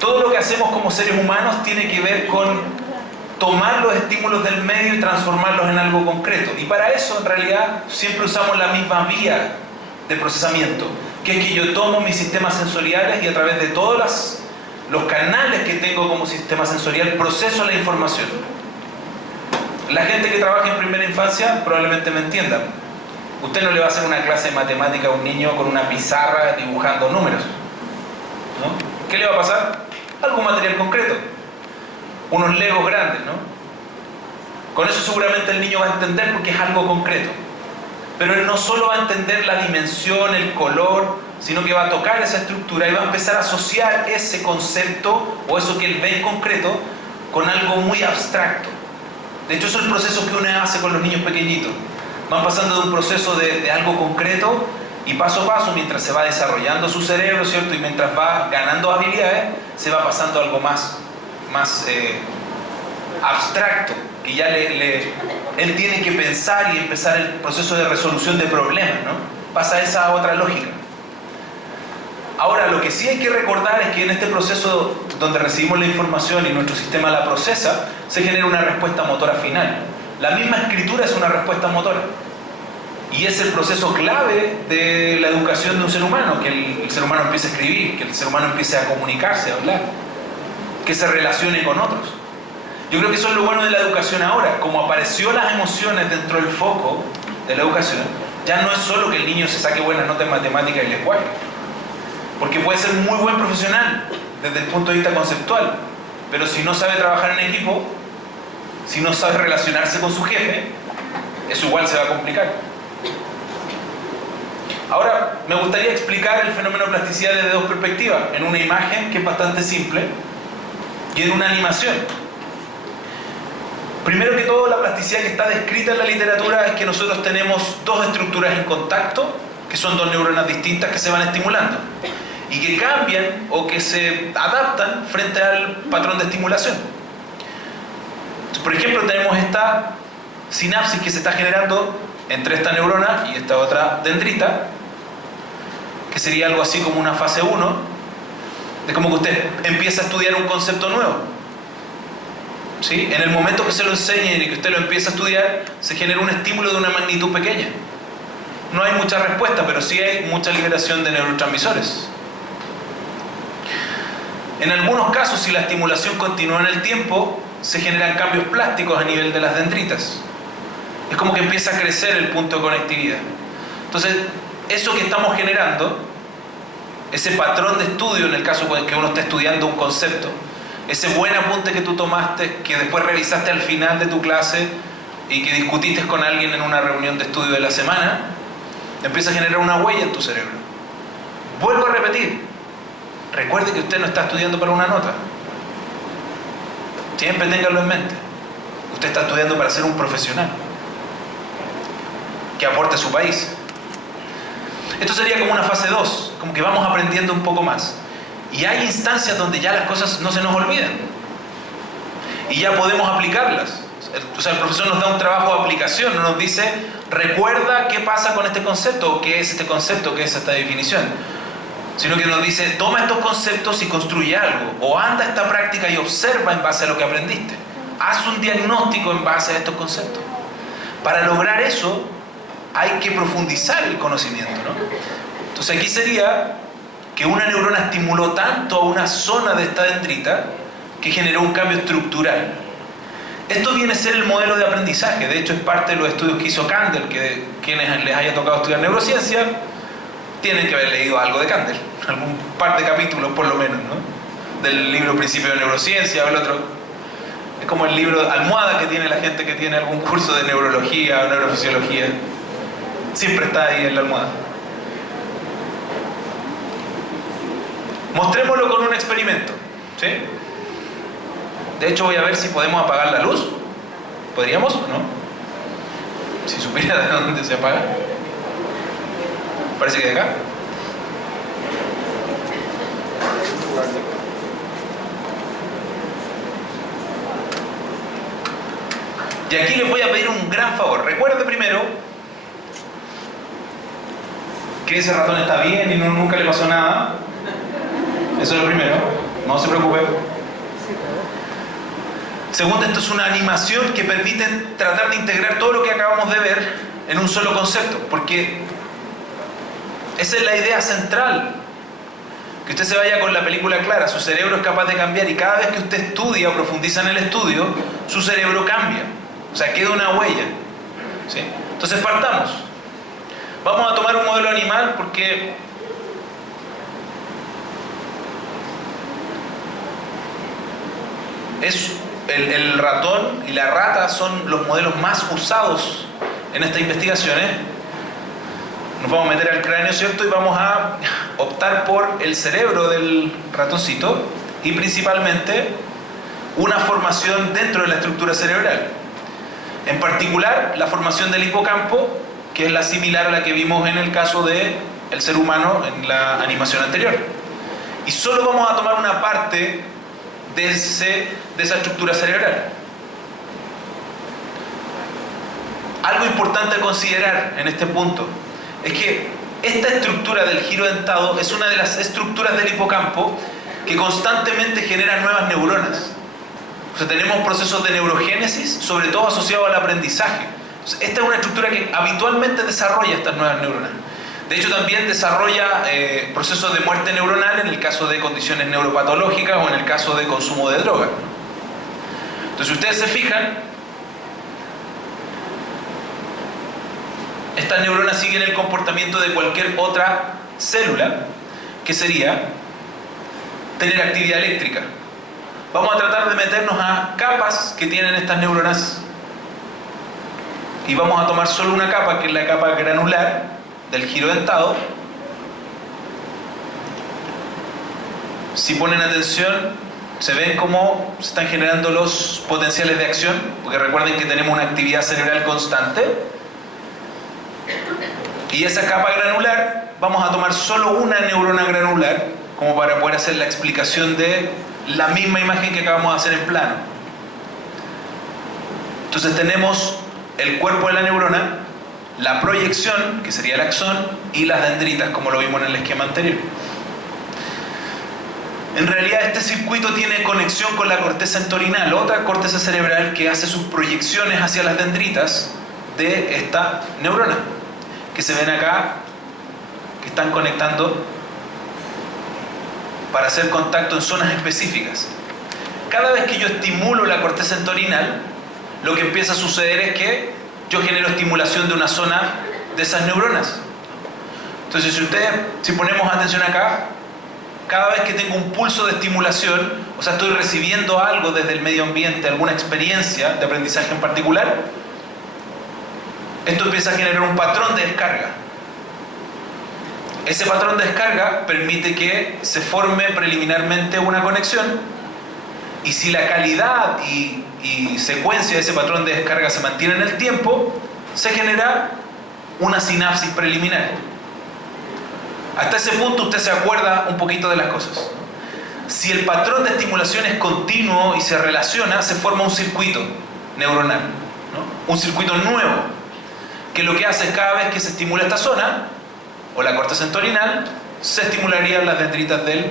Todo lo que hacemos como seres humanos tiene que ver con tomar los estímulos del medio y transformarlos en algo concreto. Y para eso, en realidad, siempre usamos la misma vía de procesamiento, que es que yo tomo mis sistemas sensoriales y a través de todos los canales que tengo como sistema sensorial proceso la información. La gente que trabaja en primera infancia probablemente me entienda. Usted no le va a hacer una clase de matemática a un niño con una pizarra dibujando números, ¿no? ¿Qué le va a pasar? Algún material concreto. Unos legos grandes, ¿no? Con eso seguramente el niño va a entender porque es algo concreto. Pero él no solo va a entender la dimensión, el color, sino que va a tocar esa estructura y va a empezar a asociar ese concepto o eso que él ve en concreto con algo muy abstracto. De hecho, eso es el proceso que uno hace con los niños pequeñitos. Van pasando de un proceso de algo concreto y paso a paso, mientras se va desarrollando su cerebro, ¿cierto? Y mientras va ganando habilidades, se va pasando a algo más abstracto, que ya él tiene que pensar y empezar el proceso de resolución de problemas, ¿no? Pasa a esa otra lógica. Ahora, lo que sí hay que recordar es que en este proceso donde recibimos la información y nuestro sistema la procesa, se genera una respuesta motora final. La misma escritura es una respuesta motora. Y es el proceso clave de la educación de un ser humano, que el ser humano empiece a escribir, que el ser humano empiece a comunicarse, a hablar, que se relacione con otros. Yo creo que eso es lo bueno de la educación ahora. Como apareció las emociones dentro del foco de la educación, ya no es solo que el niño se saque buenas notas en matemática y lenguaje, porque puede ser muy buen profesional desde el punto de vista conceptual, pero si no sabe trabajar en equipo, si no sabe relacionarse con su jefe, eso igual se va a complicar. Ahora, me gustaría explicar el fenómeno de plasticidad desde dos perspectivas, en una imagen que es bastante simple y en una animación. Primero que todo, la plasticidad que está descrita en la literatura es que nosotros tenemos dos estructuras en contacto, que son dos neuronas distintas que se van estimulando y que cambian o que se adaptan frente al patrón de estimulación. Entonces, por ejemplo, tenemos esta sinapsis que se está generando entre esta neurona y esta otra dendrita, que sería algo así como una fase 1. Es como que usted empieza a estudiar un concepto nuevo, ¿sí? En el momento que se lo enseñen y que usted lo empieza a estudiar, se genera un estímulo de una magnitud pequeña. No hay mucha respuesta, pero sí hay mucha liberación de neurotransmisores. En algunos casos, si la estimulación continúa en el tiempo, se generan cambios plásticos a nivel de las dendritas. Es como que empieza a crecer el punto de conectividad. Entonces, eso que estamos generando, ese patrón de estudio en el caso de que uno esté estudiando un concepto, ese buen apunte que tú tomaste, que después revisaste al final de tu clase y que discutiste con alguien en una reunión de estudio de la semana, empieza a generar una huella en tu cerebro. Vuelvo a repetir, recuerde que usted no está estudiando para una nota. Siempre téngalo en mente. Usted está estudiando para ser un profesional que aporte a su país. Esto sería como una fase 2, como que vamos aprendiendo un poco más. Y hay instancias donde ya las cosas no se nos olvidan. Y ya podemos aplicarlas. O sea, el profesor nos da un trabajo de aplicación, no nos dice, recuerda qué pasa con este concepto, o qué es este concepto, qué es esta definición. Sino que nos dice, toma estos conceptos y construye algo. O anda a esta práctica y observa en base a lo que aprendiste. Haz un diagnóstico en base a estos conceptos. Para lograr eso, hay que profundizar el conocimiento, ¿no? Entonces aquí sería que una neurona estimuló tanto a una zona de esta dendrita que generó un cambio estructural. Esto viene a ser el modelo de aprendizaje. De hecho, es parte de los estudios que hizo Kandel, que quienes les haya tocado estudiar neurociencia tienen que haber leído algo de Kandel, algún par de capítulos por lo menos, ¿no? Del libro Principio de Neurociencia o el otro. Es como el libro almohada que tiene la gente que tiene algún curso de neurología o neurofisiología. Siempre está ahí en la almohada. Mostrémoslo con un experimento, ¿sí? De hecho voy a ver si podemos apagar la luz. ¿Podríamos o no? Si supiera de dónde se apaga. Parece que de acá. Y aquí les voy a pedir un gran favor. Recuerde primero que ese ratón está bien y nunca le pasó nada. Eso es lo primero. No se preocupe. Segundo, esto es una animación que permite tratar de integrar todo lo que acabamos de ver en un solo concepto. Porque esa es la idea central. Que usted se vaya con la película clara. Su cerebro es capaz de cambiar y cada vez que usted estudia o profundiza en el estudio, su cerebro cambia. O sea, queda una huella, ¿sí? Entonces partamos. Vamos a tomar un modelo animal porque es el ratón y la rata son los modelos más usados en estas investigaciones. Nos vamos a meter al cráneo, ¿cierto? Y vamos a optar por el cerebro del ratoncito y principalmente una formación dentro de la estructura cerebral. En particular, la formación del hipocampo, que es la similar a la que vimos en el caso del ser humano en la animación anterior. Y solo vamos a tomar una parte de esa estructura cerebral. Algo importante a considerar en este punto es que esta estructura del giro dentado es una de las estructuras del hipocampo que constantemente genera nuevas neuronas. O sea, tenemos procesos de neurogénesis, sobre todo asociados al aprendizaje. Esta es una estructura que habitualmente desarrolla estas nuevas neuronas. De hecho, también desarrolla procesos de muerte neuronal en el caso de condiciones neuropatológicas o en el caso de consumo de droga. Entonces, si ustedes se fijan, estas neuronas siguen el comportamiento de cualquier otra célula, que sería tener actividad eléctrica. Vamos a tratar de meternos a capas que tienen estas neuronas y vamos a tomar solo una capa, que es la capa granular del giro dentado. Si ponen atención, se ven cómo se están generando los potenciales de acción, porque recuerden que tenemos una actividad cerebral constante. Y esa capa granular, vamos a tomar solo una neurona granular como para poder hacer la explicación de la misma imagen que acabamos de hacer en plano. Entonces tenemos el cuerpo de la neurona, la proyección, que sería el axón, y las dendritas, como lo vimos en el esquema anterior. En realidad este circuito tiene conexión con la corteza entorhinal, otra corteza cerebral que hace sus proyecciones hacia las dendritas de esta neurona, que se ven acá, que están conectando para hacer contacto en zonas específicas. Cada vez que yo estimulo la corteza entorhinal, lo que empieza a suceder es que yo genero estimulación de una zona de esas neuronas. Entonces, si ponemos atención acá, cada vez que tengo un pulso de estimulación, o sea, estoy recibiendo algo desde el medio ambiente, alguna experiencia de aprendizaje en particular, esto empieza a generar un patrón de descarga. Ese patrón de descarga permite que se forme preliminarmente una conexión, y si la calidad y secuencia de ese patrón de descarga se mantiene en el tiempo, se genera una sinapsis preliminar. Hasta ese punto usted se acuerda un poquito de las cosas. Si el patrón de estimulación es continuo y se relaciona, se forma un circuito neuronal, ¿no? Un circuito nuevo, que lo que hace es cada vez que se estimula esta zona, o la corteza entorhinal, se estimularían las dendritas del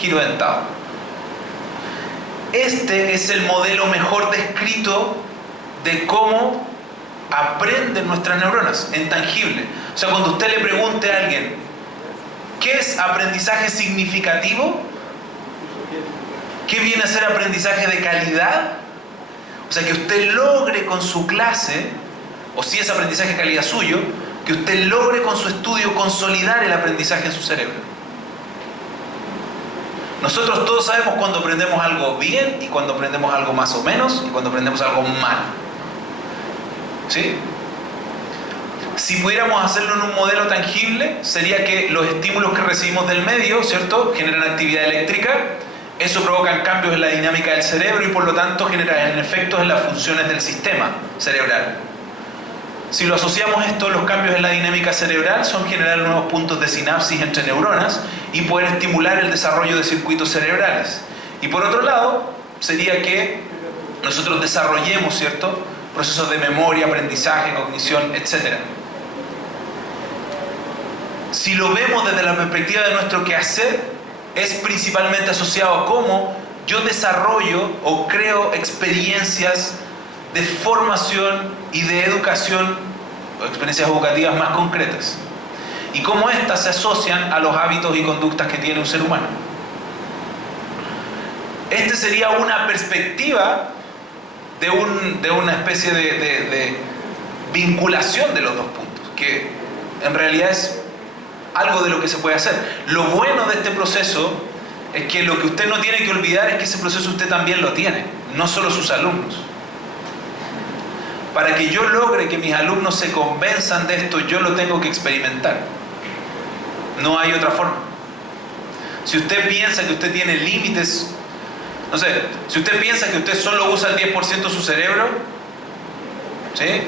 giro dentado. Este es el modelo mejor descrito de cómo aprenden nuestras neuronas, en tangible. O sea, cuando usted le pregunte a alguien, ¿qué es aprendizaje significativo? ¿Qué viene a ser aprendizaje de calidad? O sea, que usted logre con su clase, o si es aprendizaje de calidad suyo, que que usted logre con su estudio consolidar el aprendizaje en su cerebro. Nosotros todos sabemos cuando aprendemos algo bien y cuando aprendemos algo más o menos y cuando aprendemos algo mal. ¿Sí? Si pudiéramos hacerlo en un modelo tangible, sería que los estímulos que recibimos del medio, ¿cierto?, generan actividad eléctrica, eso provoca cambios en la dinámica del cerebro y por lo tanto generan efectos en las funciones del sistema cerebral. Si lo asociamos esto, los cambios en la dinámica cerebral son generar nuevos puntos de sinapsis entre neuronas y poder estimular el desarrollo de circuitos cerebrales. Y por otro lado, sería que nosotros desarrollemos, ¿cierto?, procesos de memoria, aprendizaje, cognición, etc. Si lo vemos desde la perspectiva de nuestro quehacer, es principalmente asociado a cómo yo desarrollo o creo experiencias de formación y de educación, o experiencias educativas más concretas, y cómo éstas se asocian a los hábitos y conductas que tiene un ser humano. Este sería una perspectiva de una especie de vinculación de los dos puntos, que en realidad es algo de lo que se puede hacer. Lo bueno de este proceso es que lo que usted no tiene que olvidar es que ese proceso usted también lo tiene, no solo sus alumnos. Para que yo logre que mis alumnos se convenzan de esto, yo lo tengo que experimentar. No hay otra forma. Si usted piensa que usted tiene límites, no sé, si usted piensa que usted solo usa el 10% de su cerebro, ¿sí?,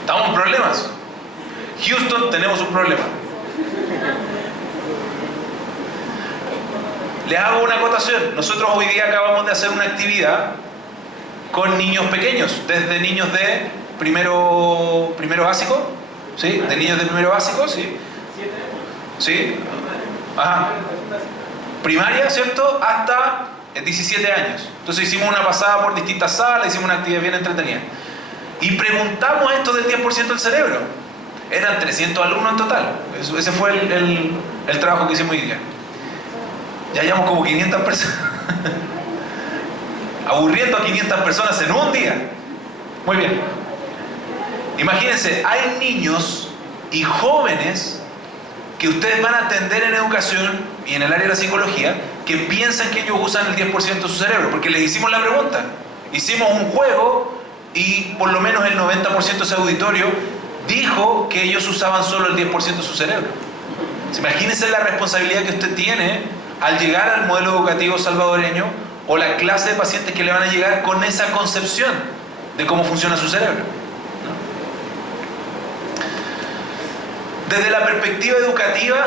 estamos en problemas. Houston, tenemos un problema. Les hago una acotación. Nosotros hoy día acabamos de hacer una actividad con niños pequeños, desde niños de primero básico, ¿sí? De niños de primero básico, ¿sí? ¿Sí? Ajá. Primaria, ¿cierto? Hasta 17 años. Entonces hicimos una pasada por distintas salas, hicimos una actividad bien entretenida. Y preguntamos esto del 10% del cerebro. Eran 300 alumnos en total. Ese fue el trabajo que hicimos hoy día. Ya llevamos como 500 personas. Aburriendo a 500 personas en un día. Muy bien. Imagínense, hay niños y jóvenes que ustedes van a atender en educación y en el área de la psicología que piensan que ellos usan el 10% de su cerebro, porque les hicimos la pregunta. Hicimos un juego y por lo menos el 90% de ese auditorio dijo que ellos usaban solo el 10% de su cerebro. Imagínense la responsabilidad que usted tiene al llegar al modelo educativo salvadoreño o la clase de pacientes que le van a llegar con esa concepción de cómo funciona su cerebro, ¿no? Desde la perspectiva educativa,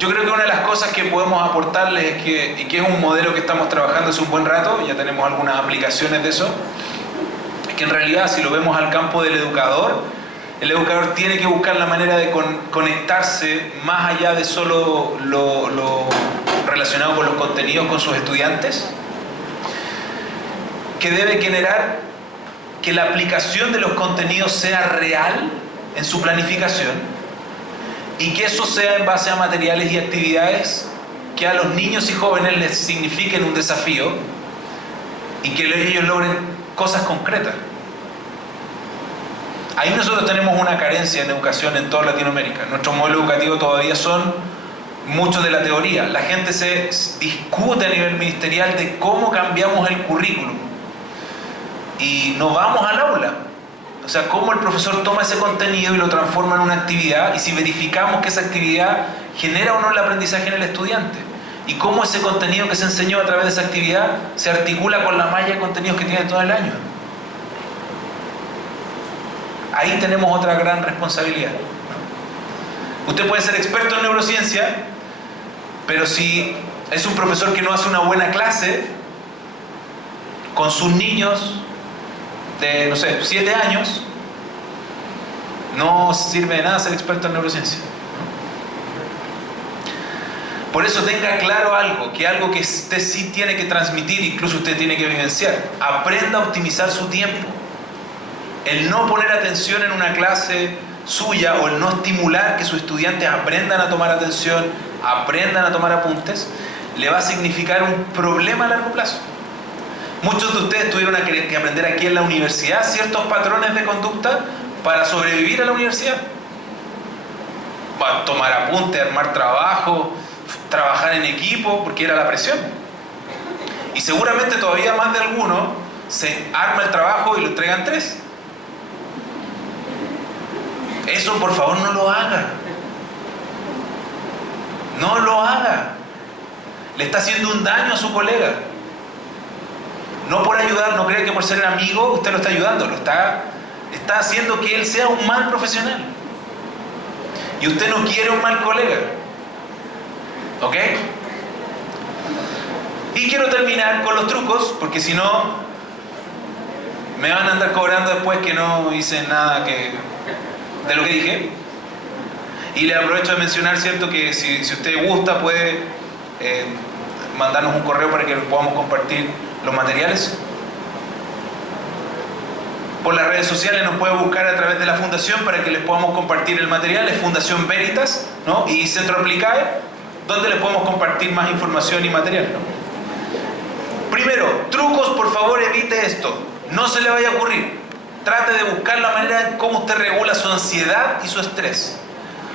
yo creo que una de las cosas que podemos aportarles y que es un modelo que estamos trabajando hace un buen rato, ya tenemos algunas aplicaciones de eso, es que en realidad si lo vemos al campo del educador, el educador tiene que buscar la manera de conectarse más allá de solo lo relacionado con los contenidos con sus estudiantes, que debe generar que la aplicación de los contenidos sea real en su planificación y que eso sea en base a materiales y actividades que a los niños y jóvenes les signifiquen un desafío y que ellos logren cosas concretas. Ahí nosotros tenemos una carencia en educación en toda Latinoamérica. Nuestro modelo educativo todavía son mucho de la teoría. La gente se discute a nivel ministerial de cómo cambiamos el currículum y no vamos al aula. O sea, cómo el profesor toma ese contenido y lo transforma en una actividad y si verificamos que esa actividad genera o no el aprendizaje en el estudiante y cómo ese contenido que se enseñó a través de esa actividad se articula con la malla de contenidos que tiene todo el año. Ahí tenemos otra gran responsabilidad. Usted puede ser experto en neurociencia, pero si es un profesor que no hace una buena clase con sus niños de, no sé, 7 años, no sirve de nada ser experto en neurociencia. Por eso tenga claro algo que usted sí tiene que transmitir, incluso usted tiene que vivenciar. Aprenda a optimizar su tiempo. El no poner atención en una clase suya o el no estimular que sus estudiantes aprendan a tomar atención, aprendan a tomar apuntes, le va a significar un problema a largo plazo. Muchos de ustedes tuvieron que aprender aquí en la universidad ciertos patrones de conducta para sobrevivir a la universidad. Va a tomar apunte, armar trabajo, trabajar en equipo, porque era la presión. Y seguramente todavía más de alguno se arma el trabajo y lo entregan 3. Eso por favor no lo haga. No lo haga. Le está haciendo un daño a su colega. No por ayudar, no crea que por ser amigo usted lo está ayudando, está haciendo que él sea un mal profesional. Y usted no quiere un mal colega. ¿Ok? Y quiero terminar con los trucos, porque si no me van a andar cobrando después que no hice nada de lo que dije. Y le aprovecho de mencionar, ¿cierto?, que si usted gusta puede mandarnos un correo para que podamos compartir los materiales. Por las redes sociales nos puede buscar a través de la fundación para que les podamos compartir el material. Es Fundación Veritas, ¿no?, y Centro Aplicae, donde les podemos compartir más información y material, ¿no? Primero, trucos, por favor evite esto. No se le vaya a ocurrir. Trate de buscar la manera en cómo usted regula su ansiedad y su estrés.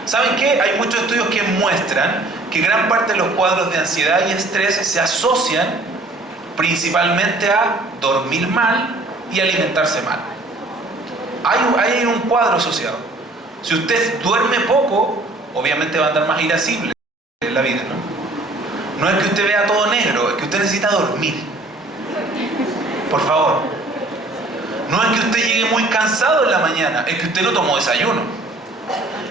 ¿Saben qué? Hay muchos estudios que muestran que gran parte de los cuadros de ansiedad y estrés se asocian principalmente a dormir mal y alimentarse mal. Hay un cuadro asociado. Si usted duerme poco, obviamente va a andar más irascible en la vida, ¿no? No es que usted vea todo negro, es que usted necesita dormir. Por favor. No es que usted llegue muy cansado en la mañana, es que usted no tomó desayuno.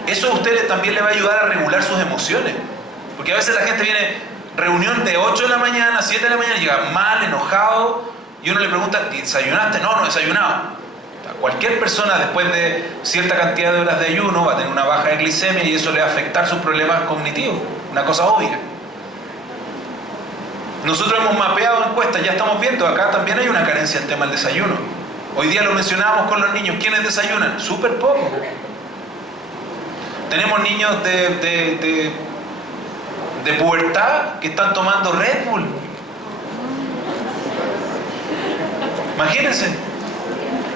Eso a usted también le va a ayudar a regular sus emociones. Porque a veces la gente viene, reunión de 8 de la mañana, 7 de la mañana, llega mal, enojado, y uno le pregunta, ¿desayunaste? No, no he desayunado. Cualquier persona después de cierta cantidad de horas de ayuno va a tener una baja de glicemia y eso le va a afectar sus problemas cognitivos. Una cosa obvia. Nosotros hemos mapeado encuestas, ya estamos viendo, acá también hay una carencia en el tema del desayuno. Hoy día lo mencionábamos con los niños. ¿Quiénes desayunan? Súper poco. Tenemos niños de pubertad que están tomando Red Bull. Imagínense.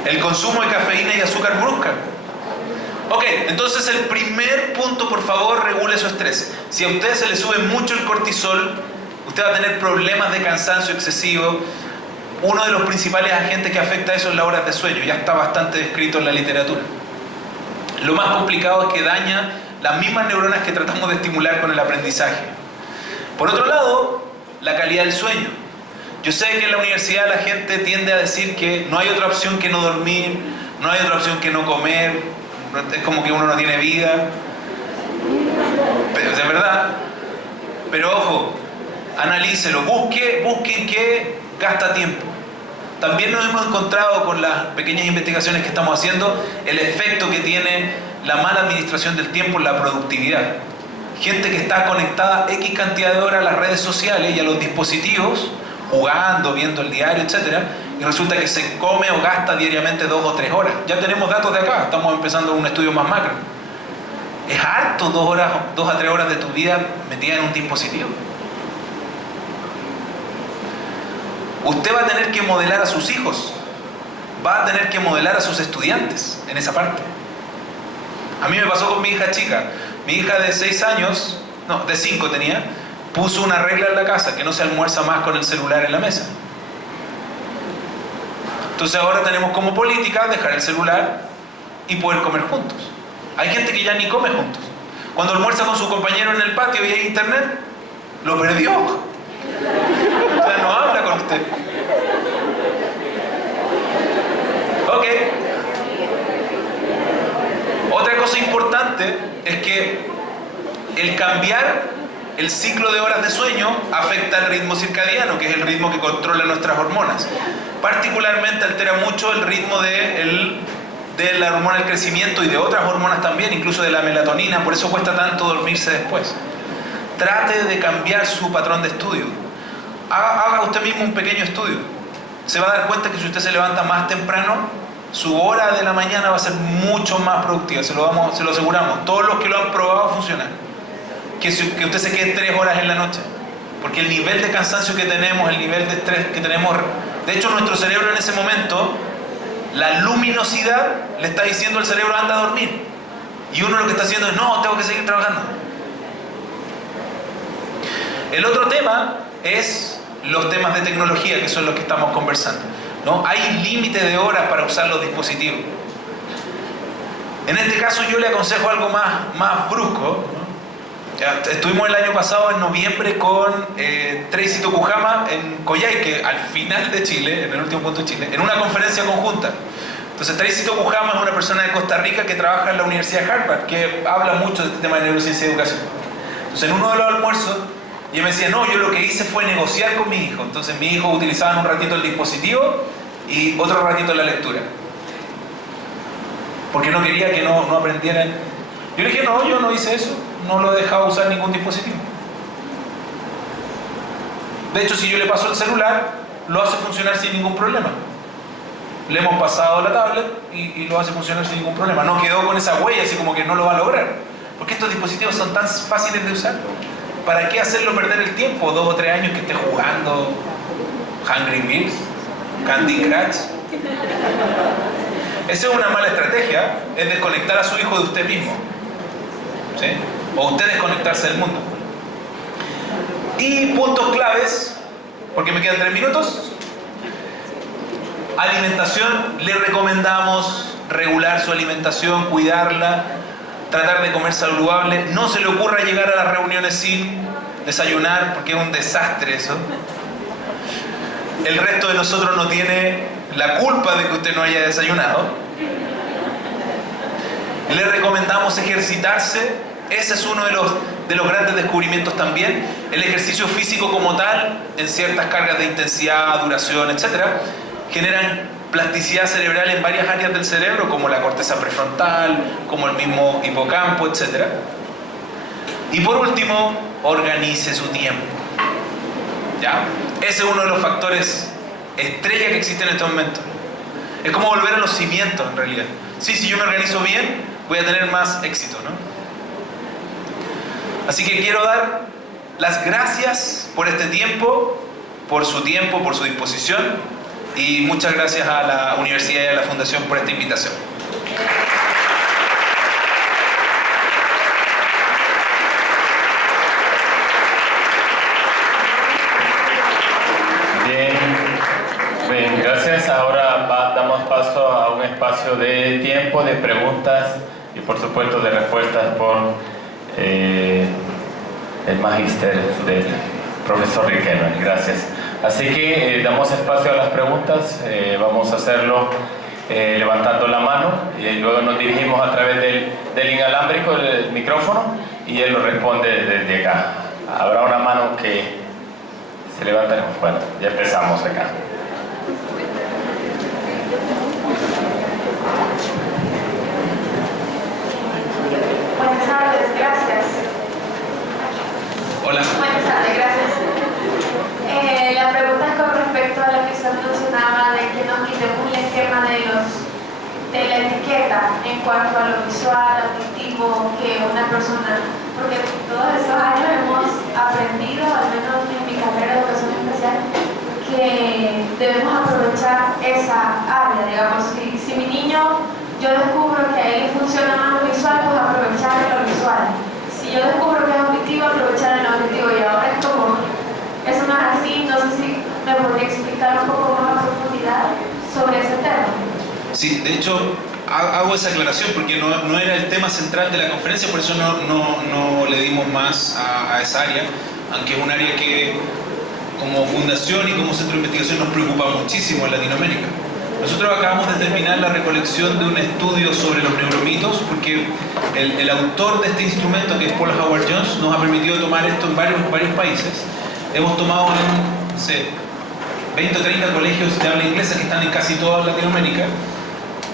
El consumo de cafeína y azúcar brusca. Ok, entonces el primer punto, por favor, regule su estrés. Si a usted se le sube mucho el cortisol, usted va a tener problemas de cansancio excesivo. Uno de los principales agentes que afecta eso es las horas de sueño. Ya está bastante descrito en la literatura. Lo más complicado es que daña las mismas neuronas que tratamos de estimular con el aprendizaje. Por otro lado, la calidad del sueño. Yo sé que en la universidad la gente tiende a decir que no hay otra opción que no dormir, no hay otra opción que no comer, es como que uno no tiene vida. Pero de verdad. Pero ojo, analícelo, busque en qué gasta tiempo. También nos hemos encontrado con las pequeñas investigaciones que estamos haciendo el efecto que tiene la mala administración del tiempo en la productividad. Gente que está conectada X cantidad de horas a las redes sociales y a los dispositivos, jugando, viendo el diario, etc. Y resulta que se come o gasta diariamente 2 o 3 horas. Ya tenemos datos de acá, estamos empezando un estudio más macro. Es harto 2 a 3 horas de tu vida metida en un dispositivo. Usted va a tener que modelar a sus hijos, va a tener que modelar a sus estudiantes en esa parte. A mí me pasó con mi hija chica. Mi hija de 6 años, no, de 5 tenía, puso una regla en la casa, que no se almuerza más con el celular en la mesa. Entonces ahora tenemos como política dejar el celular y poder comer juntos. Hay gente que ya ni come juntos. Cuando almuerza con su compañero en el patio y hay internet, lo perdió. O sea, no habla con usted. Ok. Otra cosa importante es que el cambiar el ciclo de horas de sueño afecta el ritmo circadiano, que es el ritmo que controla nuestras hormonas. Particularmente altera mucho el ritmo de la hormona del crecimiento y de otras hormonas también, incluso de la melatonina. Por eso cuesta tanto dormirse después. Trate de cambiar su patrón de estudio. Haga usted mismo un pequeño estudio. Se va a dar cuenta que si usted se levanta más temprano, su hora de la mañana va a ser mucho más productiva. Se lo aseguramos. Todos los que lo han probado funcionan. Que usted se quede 3 horas en la noche. Porque el nivel de cansancio que tenemos, el nivel de estrés que tenemos... De hecho, nuestro cerebro en ese momento La luminosidad le está diciendo al cerebro, anda a dormir. Y uno lo que está haciendo es, no, tengo que seguir trabajando. El otro tema es los temas de tecnología, que son los que estamos conversando, ¿no? Hay límite de horas para usar los dispositivos. En este caso yo le aconsejo algo más brusco, ¿no? Estuvimos el año pasado en noviembre con Tracy Tokuhama en Coyhaique, al final de Chile, en el último punto de Chile, en una conferencia conjunta. Entonces Tracy Tokuhama es una persona de Costa Rica que trabaja en la Universidad de Harvard, que habla mucho de este tema de neurociencia y educación. Entonces en uno de los almuerzos, ella me decía, no, yo lo que hice fue negociar con mi hijo. Entonces mi hijo utilizaba un ratito el dispositivo y otro ratito la lectura. Porque no quería que no aprendieran. Yo le dije, no, yo no hice eso. No lo he dejado usar ningún dispositivo. De hecho, si yo le paso el celular, lo hace funcionar sin ningún problema. Le hemos pasado la tablet y lo hace funcionar sin ningún problema. No quedó con esa huella, así como que no lo va a lograr. Porque estos dispositivos son tan fáciles de usar. ¿Para qué hacerlo perder el tiempo? 2 o 3 años que esté jugando Hungry Birds, Candy Crush. Esa es una mala estrategia, es desconectar a su hijo de usted mismo, ¿sí? O usted desconectarse del mundo. Y puntos claves, porque me quedan 3 minutos. Alimentación, le recomendamos regular su alimentación, cuidarla, tratar de comer saludable. No se le ocurra llegar a las reuniones sin desayunar, porque es un desastre eso. El resto de nosotros no tiene la culpa de que usted no haya desayunado. Le recomendamos ejercitarse. Ese es uno de los grandes descubrimientos también. El ejercicio físico como tal, en ciertas cargas de intensidad, duración, etc., generan plasticidad cerebral en varias áreas del cerebro, como la corteza prefrontal, como el mismo hipocampo, etc. Y por último, organice su tiempo. ¿Ya? Ese es uno de los factores estrella que existen en este momento. Es como volver a los cimientos, en realidad. Sí, si yo me organizo bien, voy a tener más éxito, ¿no? Así que quiero dar las gracias por este tiempo, por su disposición, y muchas gracias a la universidad y a la fundación por esta invitación. Bien, gracias. Ahora damos paso a un espacio de tiempo, de preguntas y por supuesto de respuestas por el magíster del profesor Riquelme. Gracias. Así que damos espacio a las preguntas. Vamos a hacerlo levantando la mano y luego nos dirigimos a través del inalámbrico, el micrófono, y él lo responde desde acá. Habrá una mano que se levanta. Bueno, ya empezamos acá. Buenas tardes, gracias. Hola. Buenas tardes, gracias. La pregunta es con respecto a lo que usted mencionaba de que nos quitemos el esquema de la etiqueta en cuanto a lo visual, auditivo, que una persona, porque todos estos años hemos aprendido, al menos en mi carrera de educación especial, que debemos aprovechar esa área, digamos. Si mi niño, yo descubro que a él le funciona más lo visual, pues aprovechar lo visual. Si yo descubro que es auditivo, aprovechar el auditivo. Y ahora es como, eso no es así. No sé si me podría explicar un poco más a profundidad sobre ese tema. Sí, de hecho, hago esa aclaración porque no era el tema central de la conferencia, por eso no le dimos más a esa área, aunque es un área que como fundación y como centro de investigación nos preocupa muchísimo en Latinoamérica. Nosotros acabamos de terminar la recolección de un estudio sobre los neuromitos, porque el autor de este instrumento, que es Paul Howard Jones, nos ha permitido tomar esto en varios países. Hemos tomado en, no sé, 20 o 30 colegios de habla inglesa que están en casi toda Latinoamérica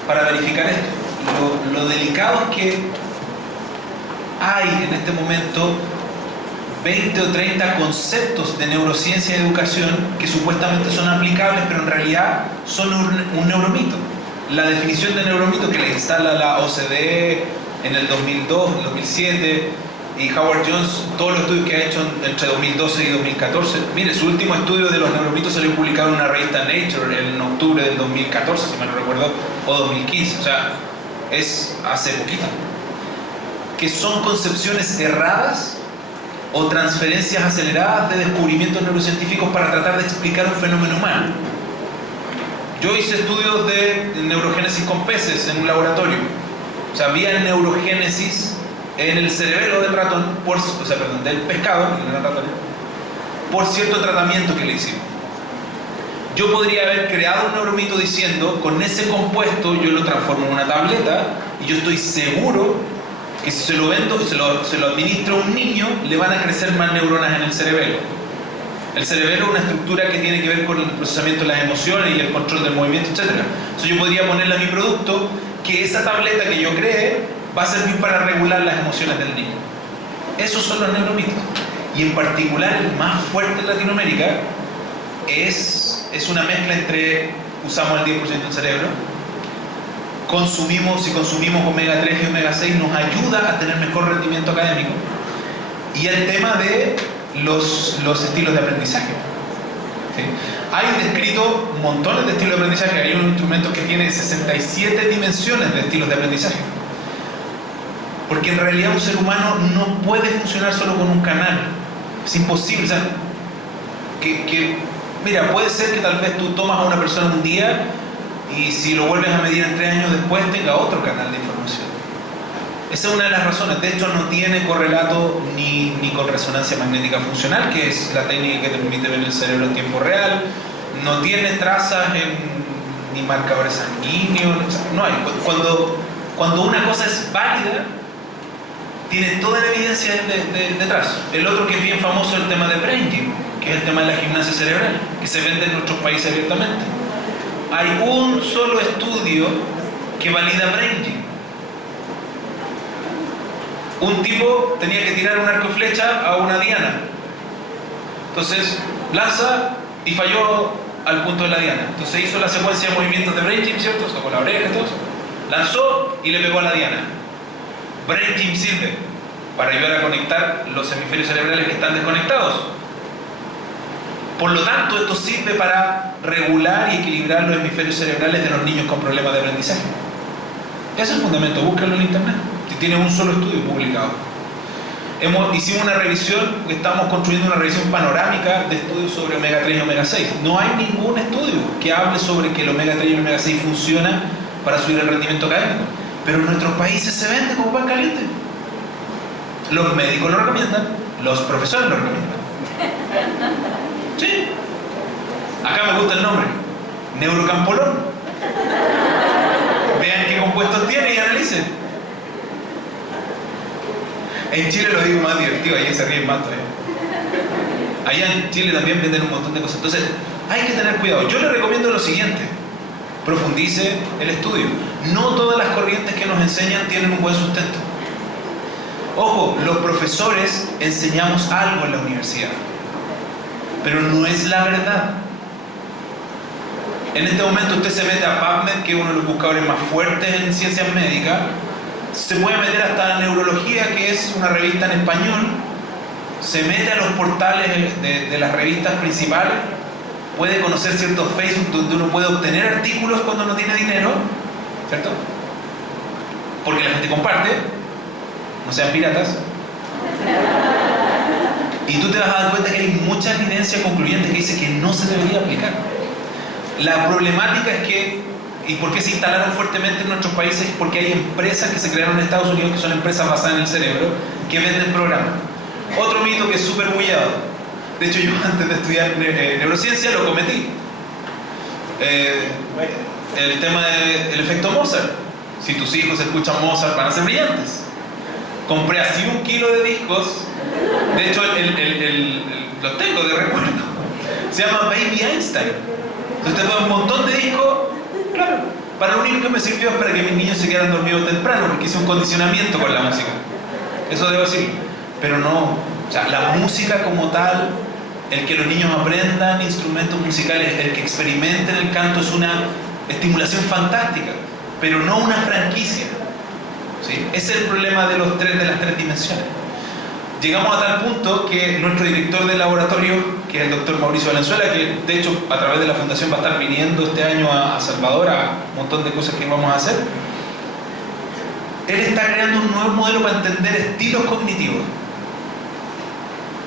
para verificar esto. Lo delicado es que hay en este momento 20 o 30 conceptos de neurociencia y educación que supuestamente son aplicables, pero en realidad son un neuromito. La definición de neuromito que le instala la OCDE en el 2002, 2007, Y Howard Jones, todos los estudios que ha hecho entre 2012 y 2014, mire, su último estudio de los neuromitos salió publicado en una revista Nature en octubre del 2014, si me lo recuerdo, o 2015, o sea, es hace poquito. Que son concepciones erradas o transferencias aceleradas de descubrimientos neurocientíficos para tratar de explicar un fenómeno humano. Yo hice estudios de neurogénesis con peces en un laboratorio. O sea, había neurogénesis en el cerebelo del ratón, del pescado, por cierto tratamiento que le hicimos. Yo podría haber creado un neuromito diciendo, con ese compuesto yo lo transformo en una tableta y yo estoy seguro que si se lo vendo, se lo administro a un niño, le van a crecer más neuronas en el cerebelo. El cerebelo es una estructura que tiene que ver con el procesamiento de las emociones y el control del movimiento, etc. Entonces yo podría ponerle a mi producto que esa tableta que yo cree va a servir para regular las emociones del niño. Esos son los neuromitos. Y en particular el más fuerte en Latinoamérica es una mezcla entre, usamos el 10% del cerebro, si consumimos omega 3 y omega 6 nos ayuda a tener mejor rendimiento académico, y el tema de los estilos de aprendizaje. ¿Sí? Hay descrito montones de estilos de aprendizaje. Hay un instrumento que tiene 67 dimensiones de estilos de aprendizaje, porque en realidad un ser humano no puede funcionar solo con un canal. Es imposible. O sea, mira, puede ser que tal vez tú tomas a una persona un día y si lo vuelves a medir en 3 años después tenga otro canal de información. Esa es una de las razones. De hecho, no tiene correlato ni con resonancia magnética funcional, que es la técnica que te permite ver el cerebro en tiempo real. No tiene trazas ni marcadores sanguíneos. O sea, no hay. Cuando una cosa es válida, tiene toda la evidencia detrás. El otro que es bien famoso es el tema de Brain Gym, que es el tema de la gimnasia cerebral, que se vende en nuestros países abiertamente. Hay un solo estudio que valida Brain Gym. Un tipo tenía que tirar un arco y flecha a una diana. Entonces lanza y falló al punto de la diana. Entonces hizo la secuencia de movimientos de Brain Gym, ¿cierto? Con la oreja y todo. Lanzó y le pegó a la diana. Brain Gym sirve para ayudar a conectar los hemisferios cerebrales que están desconectados. Por lo tanto, esto sirve para regular y equilibrar los hemisferios cerebrales de los niños con problemas de aprendizaje. Ese es el fundamento, búsquenlo en internet. Tiene un solo estudio publicado. Hicimos una revisión, estamos construyendo una revisión panorámica de estudios sobre omega 3 y omega 6. No hay ningún estudio que hable sobre que el omega 3 y el omega 6 funciona para subir el rendimiento académico. Pero en nuestros países se vende como pan caliente. Los médicos lo recomiendan, los profesores lo recomiendan. Sí. Acá me gusta el nombre. Neurocampolón. Vean qué compuestos tiene y analicen. En Chile lo digo más divertido, allá se ríen más todavía. Allá en Chile también venden un montón de cosas. Entonces, hay que tener cuidado. Yo le recomiendo lo siguiente: profundice el estudio. No todas las corrientes que nos enseñan tienen un buen sustento. Ojo, los profesores enseñamos algo en la universidad, pero no es la verdad. En este momento usted se mete a PubMed, que es uno de los buscadores más fuertes en ciencias médicas. Se puede meter hasta Neurología, que es una revista en español. Se mete a los portales de las revistas principales. Puede conocer ciertos Facebook donde uno puede obtener artículos cuando no tiene dinero, ¿cierto? Porque la gente comparte. No sean piratas. Y tú te vas a dar cuenta que hay mucha evidencia concluyente que dice que no se debería aplicar. La problemática es que, y por qué se instalaron fuertemente en nuestros países, es porque hay empresas que se crearon en Estados Unidos, que son empresas basadas en el cerebro, que venden programas. Otro mito que es súper bullado. De hecho, yo antes de estudiar neurociencia lo cometí. El tema del efecto Mozart. Si tus hijos escuchan Mozart, van a ser brillantes. Compré así 1 kilo de discos. De hecho, los tengo de recuerdo. Se llama Baby Einstein. Entonces tengo un montón de discos. Claro, para lo único que me sirvió es para que mis niños se quedaran dormidos temprano, porque hice un condicionamiento con la música. Eso debo decir. Pero no, o sea, la música como tal, el que los niños aprendan instrumentos musicales, el que experimenten el canto, es una estimulación fantástica, pero no una franquicia. ¿Sí? Ese es el problema de las tres dimensiones. llegamos a tal punto que nuestro director del laboratorio, que es el doctor Mauricio Valenzuela, que de hecho a través de la fundación va a estar viniendo este año a Salvador a un montón de cosas que vamos a hacer, él está creando un nuevo modelo para entender estilos cognitivos.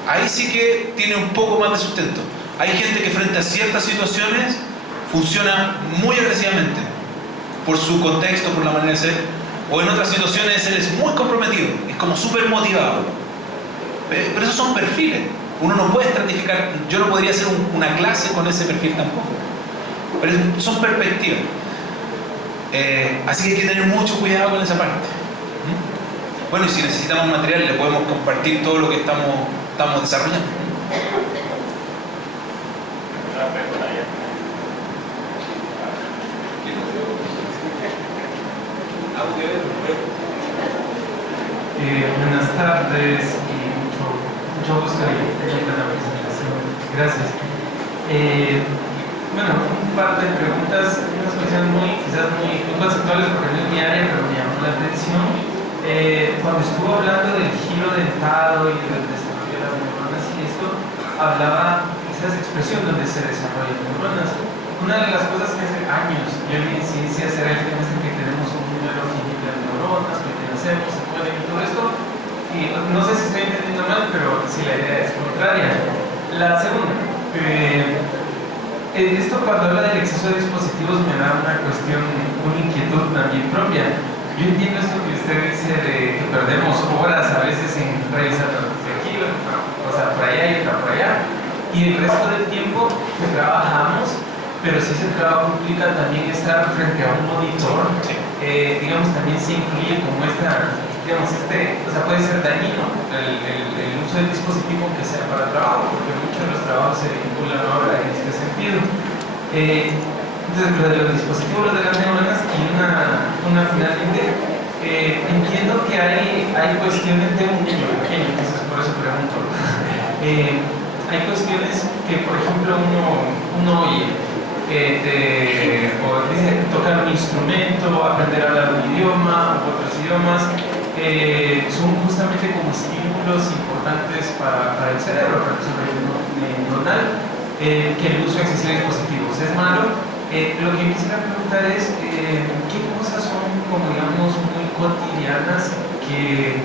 Ahí sí que tiene un poco más de sustento. Hay gente que frente a ciertas situaciones funciona muy agresivamente por su contexto, por la manera de ser, o en otras situaciones él es muy comprometido, es como súper motivado. Pero esos son perfiles. Uno no puede estratificar. Yo no podría hacer una clase con ese perfil tampoco. Pero son perspectivas. Así que hay que tener mucho cuidado con esa parte. Bueno, y si necesitamos material, le podemos compartir todo lo que estamos desarrollando. Buenas tardes y mucho gusto en la presentación. Gracias. Bueno, un par de preguntas, unas cuestiones quizás muy conceptuales porque no es mi área, pero me llamó la atención. Cuando estuvo hablando del giro dentado y del desarrollo de las neuronas y esto, hablaba quizás de expresión donde se desarrollan neuronas. Una de las cosas que hace años yo en mi ciencia era el tema de que tenemos un número finito de neuronas, que nacemos, se pueden y todo esto. Y no sé si estoy entendiendo mal, pero si la idea es contraria. La segunda, esto cuando habla del exceso de dispositivos me da una cuestión, una inquietud también propia. Yo entiendo esto que usted dice de que perdemos horas a veces en revisar de aquí, o sea, por allá y otra por allá, y el resto del tiempo que trabajamos, pero si ese trabajo implica también estar frente a un monitor, digamos, también se incluye como digamos, o sea, puede ser dañino el uso del dispositivo que sea para trabajo, porque muchos de los trabajos se vinculan ahora en este sentido. Entonces, lo de los dispositivos de las neuronas y una finalmente, entiendo que hay cuestiones de un niño pequeño, entonces por eso pregunto. Hay cuestiones que, por ejemplo, uno oye, o dice tocar un instrumento, aprender a hablar un idioma u otros idiomas, son justamente como estímulos importantes para el cerebro, para el desarrollo neuronal, que el uso excesivo de dispositivos es malo. Lo que quisiera preguntar es qué cosas son, como digamos, muy cotidianas que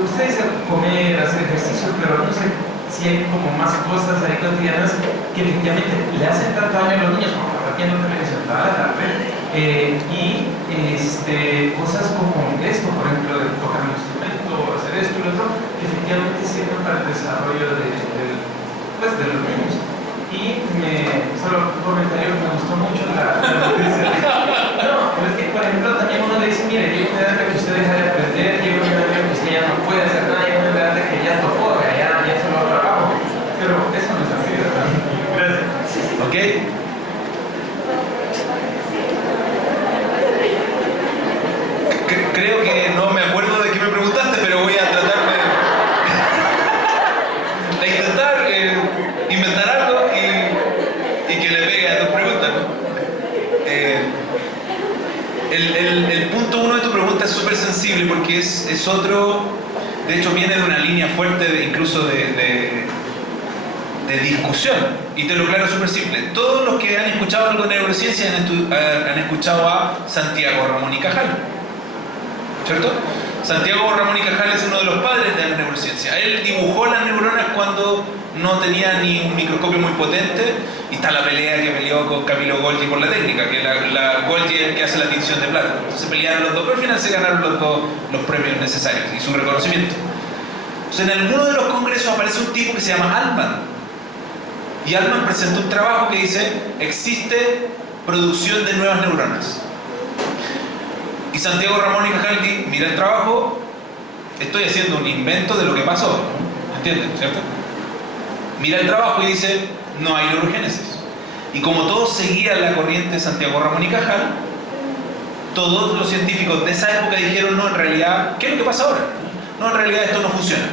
ustedes dicen comer, hacer ejercicio, pero no sé si hay como más cosas ahí cotidianas que efectivamente le hacen tanto daño a los niños, como viendo televisión toda la tarde, y cosas como esto, por ejemplo, de tocar un instrumento, hacer esto y lo otro, que efectivamente sirven para el desarrollo de los niños. Y solo un comentario que me gustó mucho la noticia. No, pero es que, por ejemplo, también uno le dice, mire, llega una edad que usted deja de aprender, llega una edad que usted ya no puede hacer nada, llega una edad que ya tocó, ya solo trabajo. Pero eso no es así, ¿verdad? Gracias. ¿Ok? Creo que no me acuerdo de qué me preguntaste, pero voy a tratar de intentar inventar algo y que le pegue a tus preguntas, ¿no? El punto uno de tu pregunta es súper sensible porque es otro, de hecho viene de una línea fuerte incluso de discusión, y te lo aclaro súper simple. Todos los que han escuchado algo de neurociencia han escuchado a Santiago Ramón y Cajal, ¿cierto? Santiago Ramón y Cajal es uno de los padres de la neurociencia. Él dibujó las neuronas cuando no tenía ni un microscopio muy potente, y está la pelea que peleó con Camilo Golgi por la técnica, que la Golgi es el que hace la tinción de plata. Entonces pelearon los dos, pero al final se ganaron los dos los premios necesarios y su reconocimiento. Entonces en alguno de los congresos aparece un tipo que se llama Altman, y Altman presentó un trabajo que dice: existe producción de nuevas neuronas. Y Santiago Ramón y Cajal mira el trabajo, estoy haciendo un invento de lo que pasó, ¿entienden? ¿Cierto? Mira el trabajo y dice: no hay neurogénesis. Y como todos seguían la corriente de Santiago Ramón y Cajal, todos los científicos de esa época dijeron: no, en realidad, ¿qué es lo que pasa ahora? No, en realidad esto no funciona.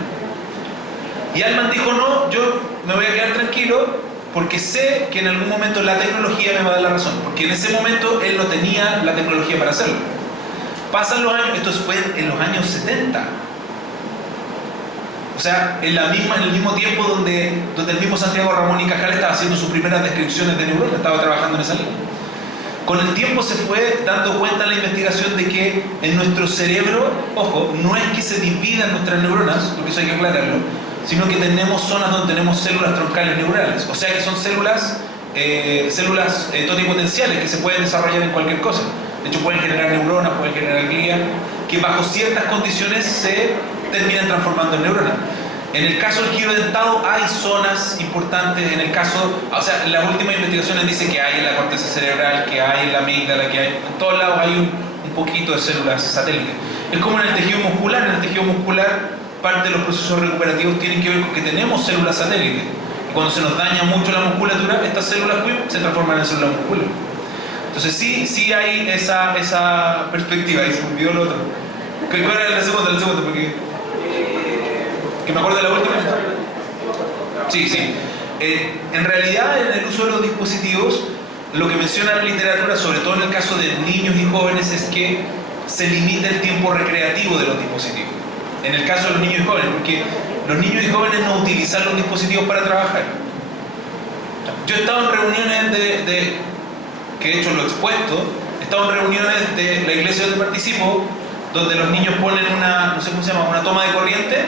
Y Altman dijo: no, yo me voy a quedar tranquilo porque sé que en algún momento la tecnología me va a dar la razón, porque en ese momento él no tenía la tecnología para hacerlo. Pasan los años, esto fue en los años 70. O sea, en el mismo tiempo donde el mismo Santiago Ramón y Cajal estaba haciendo sus primeras descripciones de neuronas, estaba trabajando en esa línea. Con el tiempo se fue dando cuenta en la investigación de que en nuestro cerebro, ojo, no es que se dividan nuestras neuronas, porque eso hay que aclararlo, sino que tenemos zonas donde tenemos células troncales neurales. O sea que son células totipotenciales que se pueden desarrollar en cualquier cosa. De hecho, pueden generar neuronas, pueden generar glía, que bajo ciertas condiciones se terminan transformando en neuronas. En el caso del giro dentado hay zonas importantes, en el caso, o sea, en las últimas investigaciones dicen que hay en la corteza cerebral, que hay en la amígdala, que hay en todos lados hay un poquito de células satélites. Es como en el tejido muscular, parte de los procesos recuperativos tienen que ver con que tenemos células satélites. Y cuando se nos daña mucho la musculatura, estas células se transforman en células musculares. Entonces sí hay esa perspectiva, y se me olvidó lo otro. ¿Cuál era el segundo? Porque... ¿que me acuerdo de la última? Sí. En realidad, en el uso de los dispositivos, lo que menciona la literatura, sobre todo en el caso de niños y jóvenes, es que se limita el tiempo recreativo de los dispositivos. En el caso de los niños y jóvenes, porque los niños y jóvenes no utilizan los dispositivos para trabajar. Yo he estado en reuniones que de hecho lo he expuesto, he estado en reuniones de la iglesia donde participo, donde los niños ponen una toma de corriente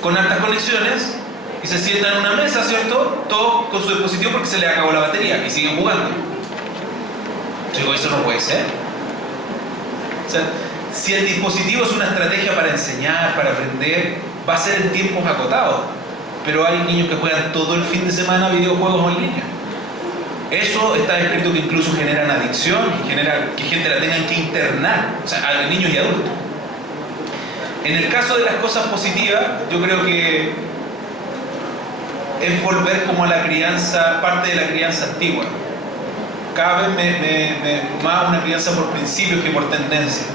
con altas conexiones y se sientan en una mesa, ¿cierto? Todo con su dispositivo porque se les acabó la batería y siguen jugando. Yo digo, eso no puede ser. O sea, si el dispositivo es una estrategia para enseñar, para aprender, va a ser en tiempos acotados. Pero hay niños que juegan todo el fin de semana videojuegos en línea. Eso está descrito que incluso generan adicción y genera que gente la tengan que internar, o sea, a niños y adultos. En el caso de las cosas positivas, yo creo que es volver como a la crianza, parte de la crianza antigua. Cada vez más una crianza por principios que por tendencia.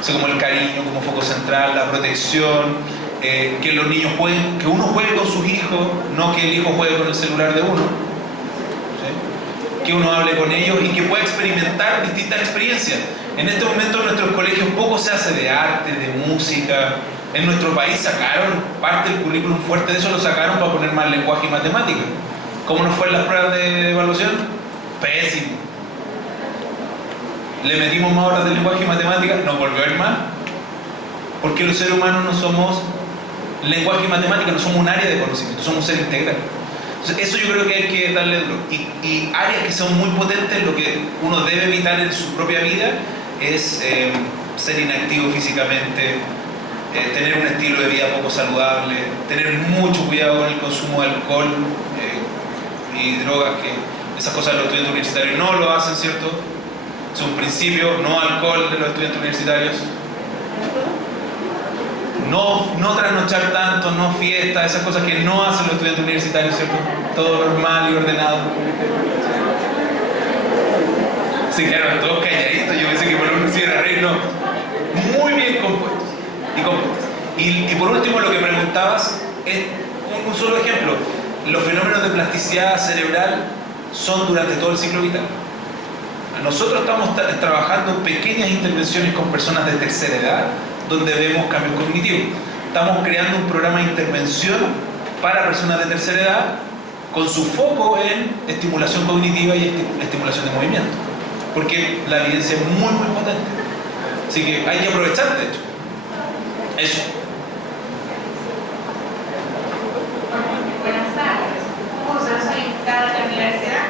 O sea, como el cariño, como foco central, la protección, que los niños jueguen, que uno juegue con sus hijos, no que el hijo juegue con el celular de uno. ¿Sí? Que uno hable con ellos y que pueda experimentar distintas experiencias. En este momento en nuestros colegios poco se hace de arte, de música. En nuestro país sacaron parte del currículum fuerte de eso, lo sacaron para poner más lenguaje y matemática. ¿Cómo nos fue en las pruebas de evaluación? Pésimo. Le metimos más horas de lenguaje y matemática, nos volvió a ir mal. Porque los seres humanos no somos lenguaje y matemática, no somos un área de conocimiento, somos un ser integral. Entonces, eso yo creo que hay que darle duro. Y áreas que son muy potentes, lo que uno debe evitar en su propia vida es ser inactivo físicamente, tener un estilo de vida poco saludable, tener mucho cuidado con el consumo de alcohol y drogas, que esas cosas los estudiantes universitarios no lo hacen, ¿cierto? Es un principio, no alcohol de los estudiantes universitarios. No trasnochar tanto, no fiesta, esas cosas que no hacen los estudiantes universitarios, ¿cierto? Todo normal y ordenado. Se quedaron todos calladitos, yo pensé que por uno se iba a reír, no. Muy bien compuestos y compuestos. Y por último, lo que preguntabas es un solo ejemplo. Los fenómenos de plasticidad cerebral son durante todo el ciclo vital. Nosotros estamos trabajando pequeñas intervenciones con personas de tercera edad, donde vemos cambios cognitivos. Estamos creando un programa de intervención para personas de tercera edad con su foco en estimulación cognitiva y estimulación de movimiento. Porque la evidencia es muy, muy potente. Así que hay que aprovechar, de hecho. Eso. Buenas tardes. Yo soy invitada de la universidad.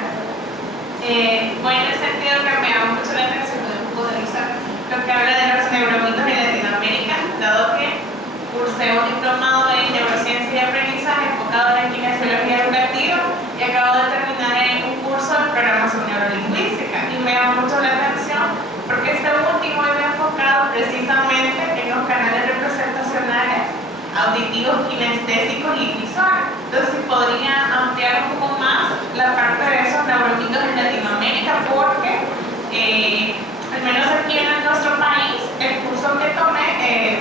Bueno, en el sentido que me llama mucho la atención de poderizar lo que habla de los neuromitos en Latinoamérica, dado que cursé un diplomado en neurociencia y aprendizaje enfocado en kinesiología educativa y acabo de terminar un curso de programación neurolingüística, y me llama mucho la atención porque este último es enfocado precisamente en los canales representacionales auditivos, kinestésicos y visuales. Entonces, si podría ampliar un poco más la parte de esos neuromitos en Latinoamérica, porque al menos aquí en nuestro país, el curso que tomé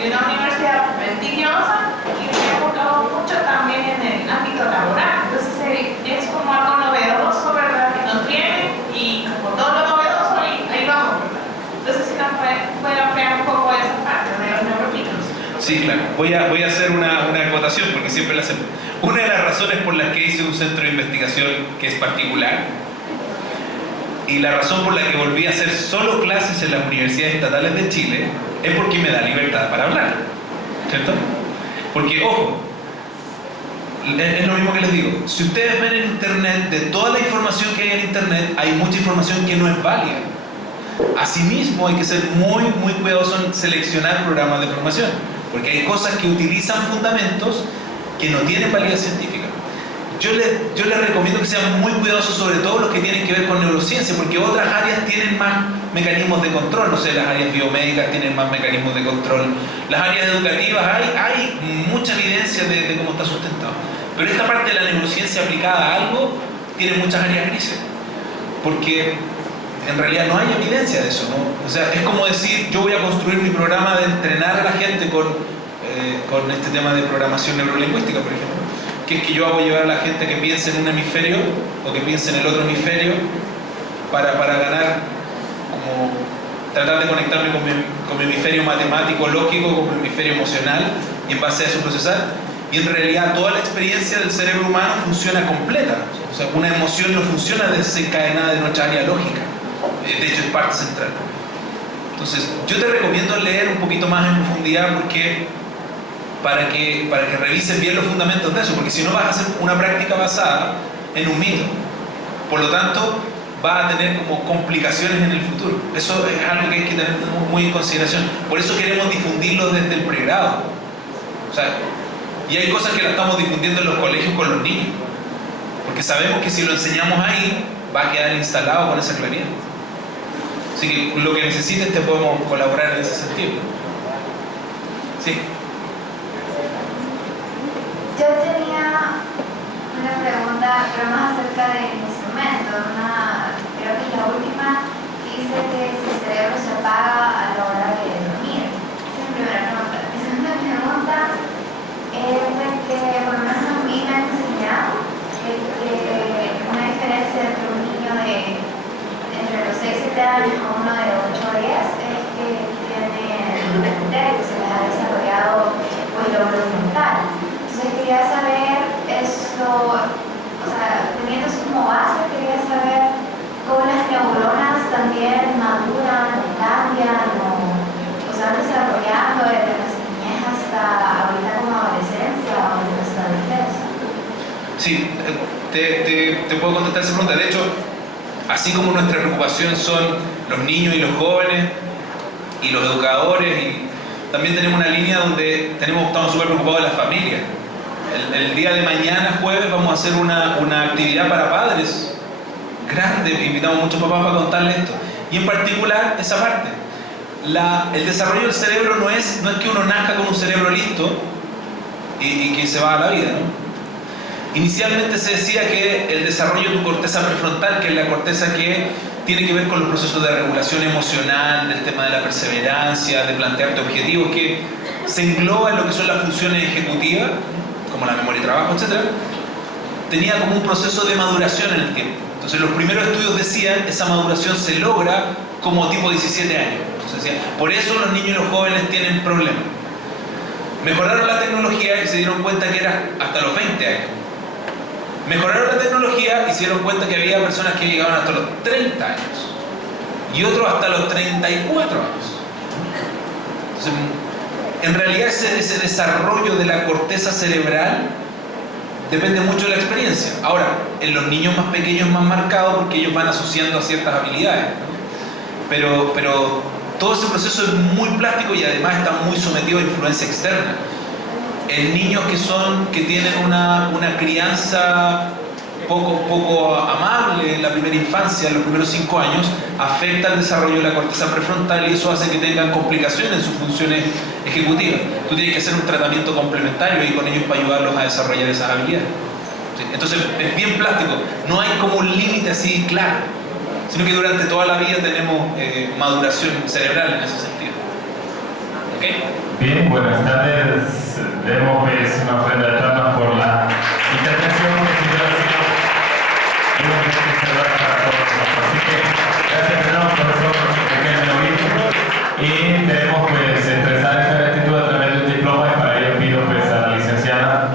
de una universidad prestigiosa y se ha enfocado mucho también en el ámbito laboral. Entonces, es como algo novedoso, ¿verdad? Que no tiene, y como todo lo novedoso, ahí vamos, ¿verdad? Entonces, si nos puede ampliar un poco esa parte de los neuromitos. Sí, claro. Voy a hacer una acotación votación, porque siempre la hacemos. Una de las razones por las que hice un centro de investigación que es particular, y la razón por la que volví a hacer solo clases en las universidades estatales de Chile, es porque me da libertad para hablar, ¿cierto? Porque, ojo, es lo mismo que les digo, si ustedes ven en internet, de toda la información que hay en internet, hay mucha información que no es válida. Asimismo, hay que ser muy cuidadoso en seleccionar programas de formación, porque hay cosas que utilizan fundamentos que no tienen validez científica. Yo les recomiendo que sean muy cuidadosos, sobre todo los que tienen que ver con neurociencia, porque otras áreas tienen más mecanismos de control. No sé, las áreas biomédicas tienen más mecanismos de control. Las áreas educativas, hay mucha evidencia de cómo está sustentado. Pero esta parte de la neurociencia aplicada a algo tiene muchas áreas grises, porque en realidad no hay evidencia de eso, ¿no? O sea, es como decir, yo voy a construir mi programa de entrenar a la gente con este tema de programación neurolingüística, por ejemplo, que es que yo hago llevar a la gente que piense en un hemisferio o que piense en el otro hemisferio para ganar, como tratar de conectarme con mi hemisferio matemático, lógico, con mi hemisferio emocional, y en base a eso procesar. Y en realidad toda la experiencia del cerebro humano funciona completa. O sea, una emoción no funciona desencadenada de nuestra área lógica. De hecho, es parte central. Entonces, yo te recomiendo leer un poquito más en profundidad, porque para que revises bien los fundamentos de eso, porque si no vas a hacer una práctica basada en un mito. Por lo tanto, vas a tener como complicaciones en el futuro. Eso es algo que hay que tener muy en consideración. Por eso queremos difundirlo desde el pregrado. O sea, y hay cosas que las estamos difundiendo en los colegios con los niños, porque sabemos que si lo enseñamos ahí, va a quedar instalado con esa claridad. Así que lo que necesites te podemos colaborar en ese sentido. Sí. Yo tenía una pregunta, pero más acerca del instrumento. Creo que es la última, que dice que si el cerebro se apaga a la hora de dormir. Esa es mi primera pregunta. Mi segunda pregunta es de que, por lo menos a mí me han enseñado que una diferencia entre un niño entre los 6 y 7 años a uno de 8 o 10 es que tiene que se les ha desarrollado pues, lo frontal. Entonces quería saber eso, o sea, teniendo eso como base, quería saber cómo las neuronas también maduran, cambian o se van desarrollando desde la niñez hasta ahorita como adolescencia o hasta adultez. Sí, te puedo contestar esa pregunta. De hecho, así como nuestra preocupación son los niños y los jóvenes y los educadores, y también tenemos una línea donde estamos súper preocupados de las familias. El día de mañana, jueves, vamos a hacer una actividad para padres grande. Invitamos a muchos papás para contarles esto. Y en particular, esa parte. El desarrollo del cerebro no es que uno nazca con un cerebro listo y que se va a la vida, ¿no? Inicialmente se decía que el desarrollo de tu corteza prefrontal, que es la corteza que tiene que ver con los procesos de regulación emocional, del tema de la perseverancia, de plantearte objetivos, que se engloba en lo que son las funciones ejecutivas, como la memoria de trabajo, etc., tenía como un proceso de maduración en el tiempo. Entonces los primeros estudios decían que esa maduración se logra como tipo 17 años. Entonces decían, por eso los niños y los jóvenes tienen problemas. Mejoraron la tecnología y se dieron cuenta que era hasta los 20 años. Mejoraron la tecnología y se dieron cuenta que había personas que llegaban hasta los 30 años y otros hasta los 34 años. Entonces, en realidad ese desarrollo de la corteza cerebral depende mucho de la experiencia. Ahora, en los niños más pequeños es más marcado porque ellos van asociando a ciertas habilidades, ¿no? Pero todo ese proceso es muy plástico y además está muy sometido a influencia externa. En niños que tienen una crianza poco amable en la primera infancia, en los primeros 5 años, afecta el desarrollo de la corteza prefrontal y eso hace que tengan complicaciones en sus funciones ejecutivas. Tú tienes que hacer un tratamiento complementario y con ellos para ayudarlos a desarrollar esas habilidades. ¿Sí? Entonces es bien plástico, no hay como un límite así claro, sino que durante toda la vida tenemos maduración cerebral en ese sentido. ¿Okay? Bien, buenas tardes. Demos pues una ofrenda de palmas por la intervención que siempre ha sido una necesidad para todos nosotros. Así que gracias de nuevo, profesor Riquelme Novillo. Y queremos pues expresar esta gratitud a través del diploma y para ello pido pues a la licenciada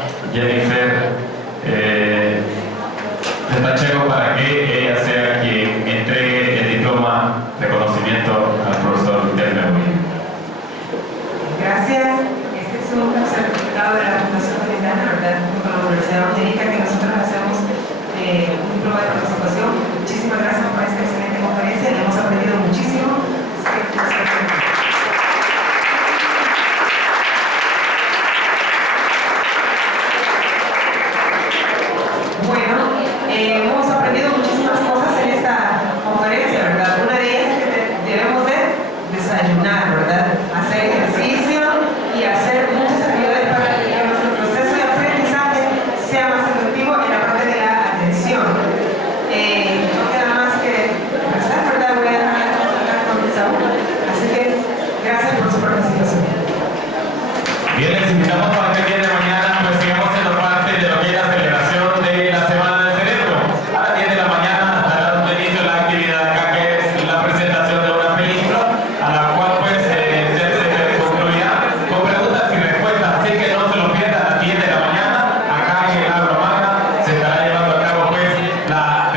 Pacheco para que ella sea quien entregue el diploma de conocimiento al profesor Telme. Gracias. Este es un certificado de la Fundación Feliciana, ¿verdad? Junto a la Universidad Evangélica, que nosotros hacemos un diploma de participación. Muchísimas gracias por esta excelente conferencia. Le hemos aprendido muchísimo. Bueno, vamos a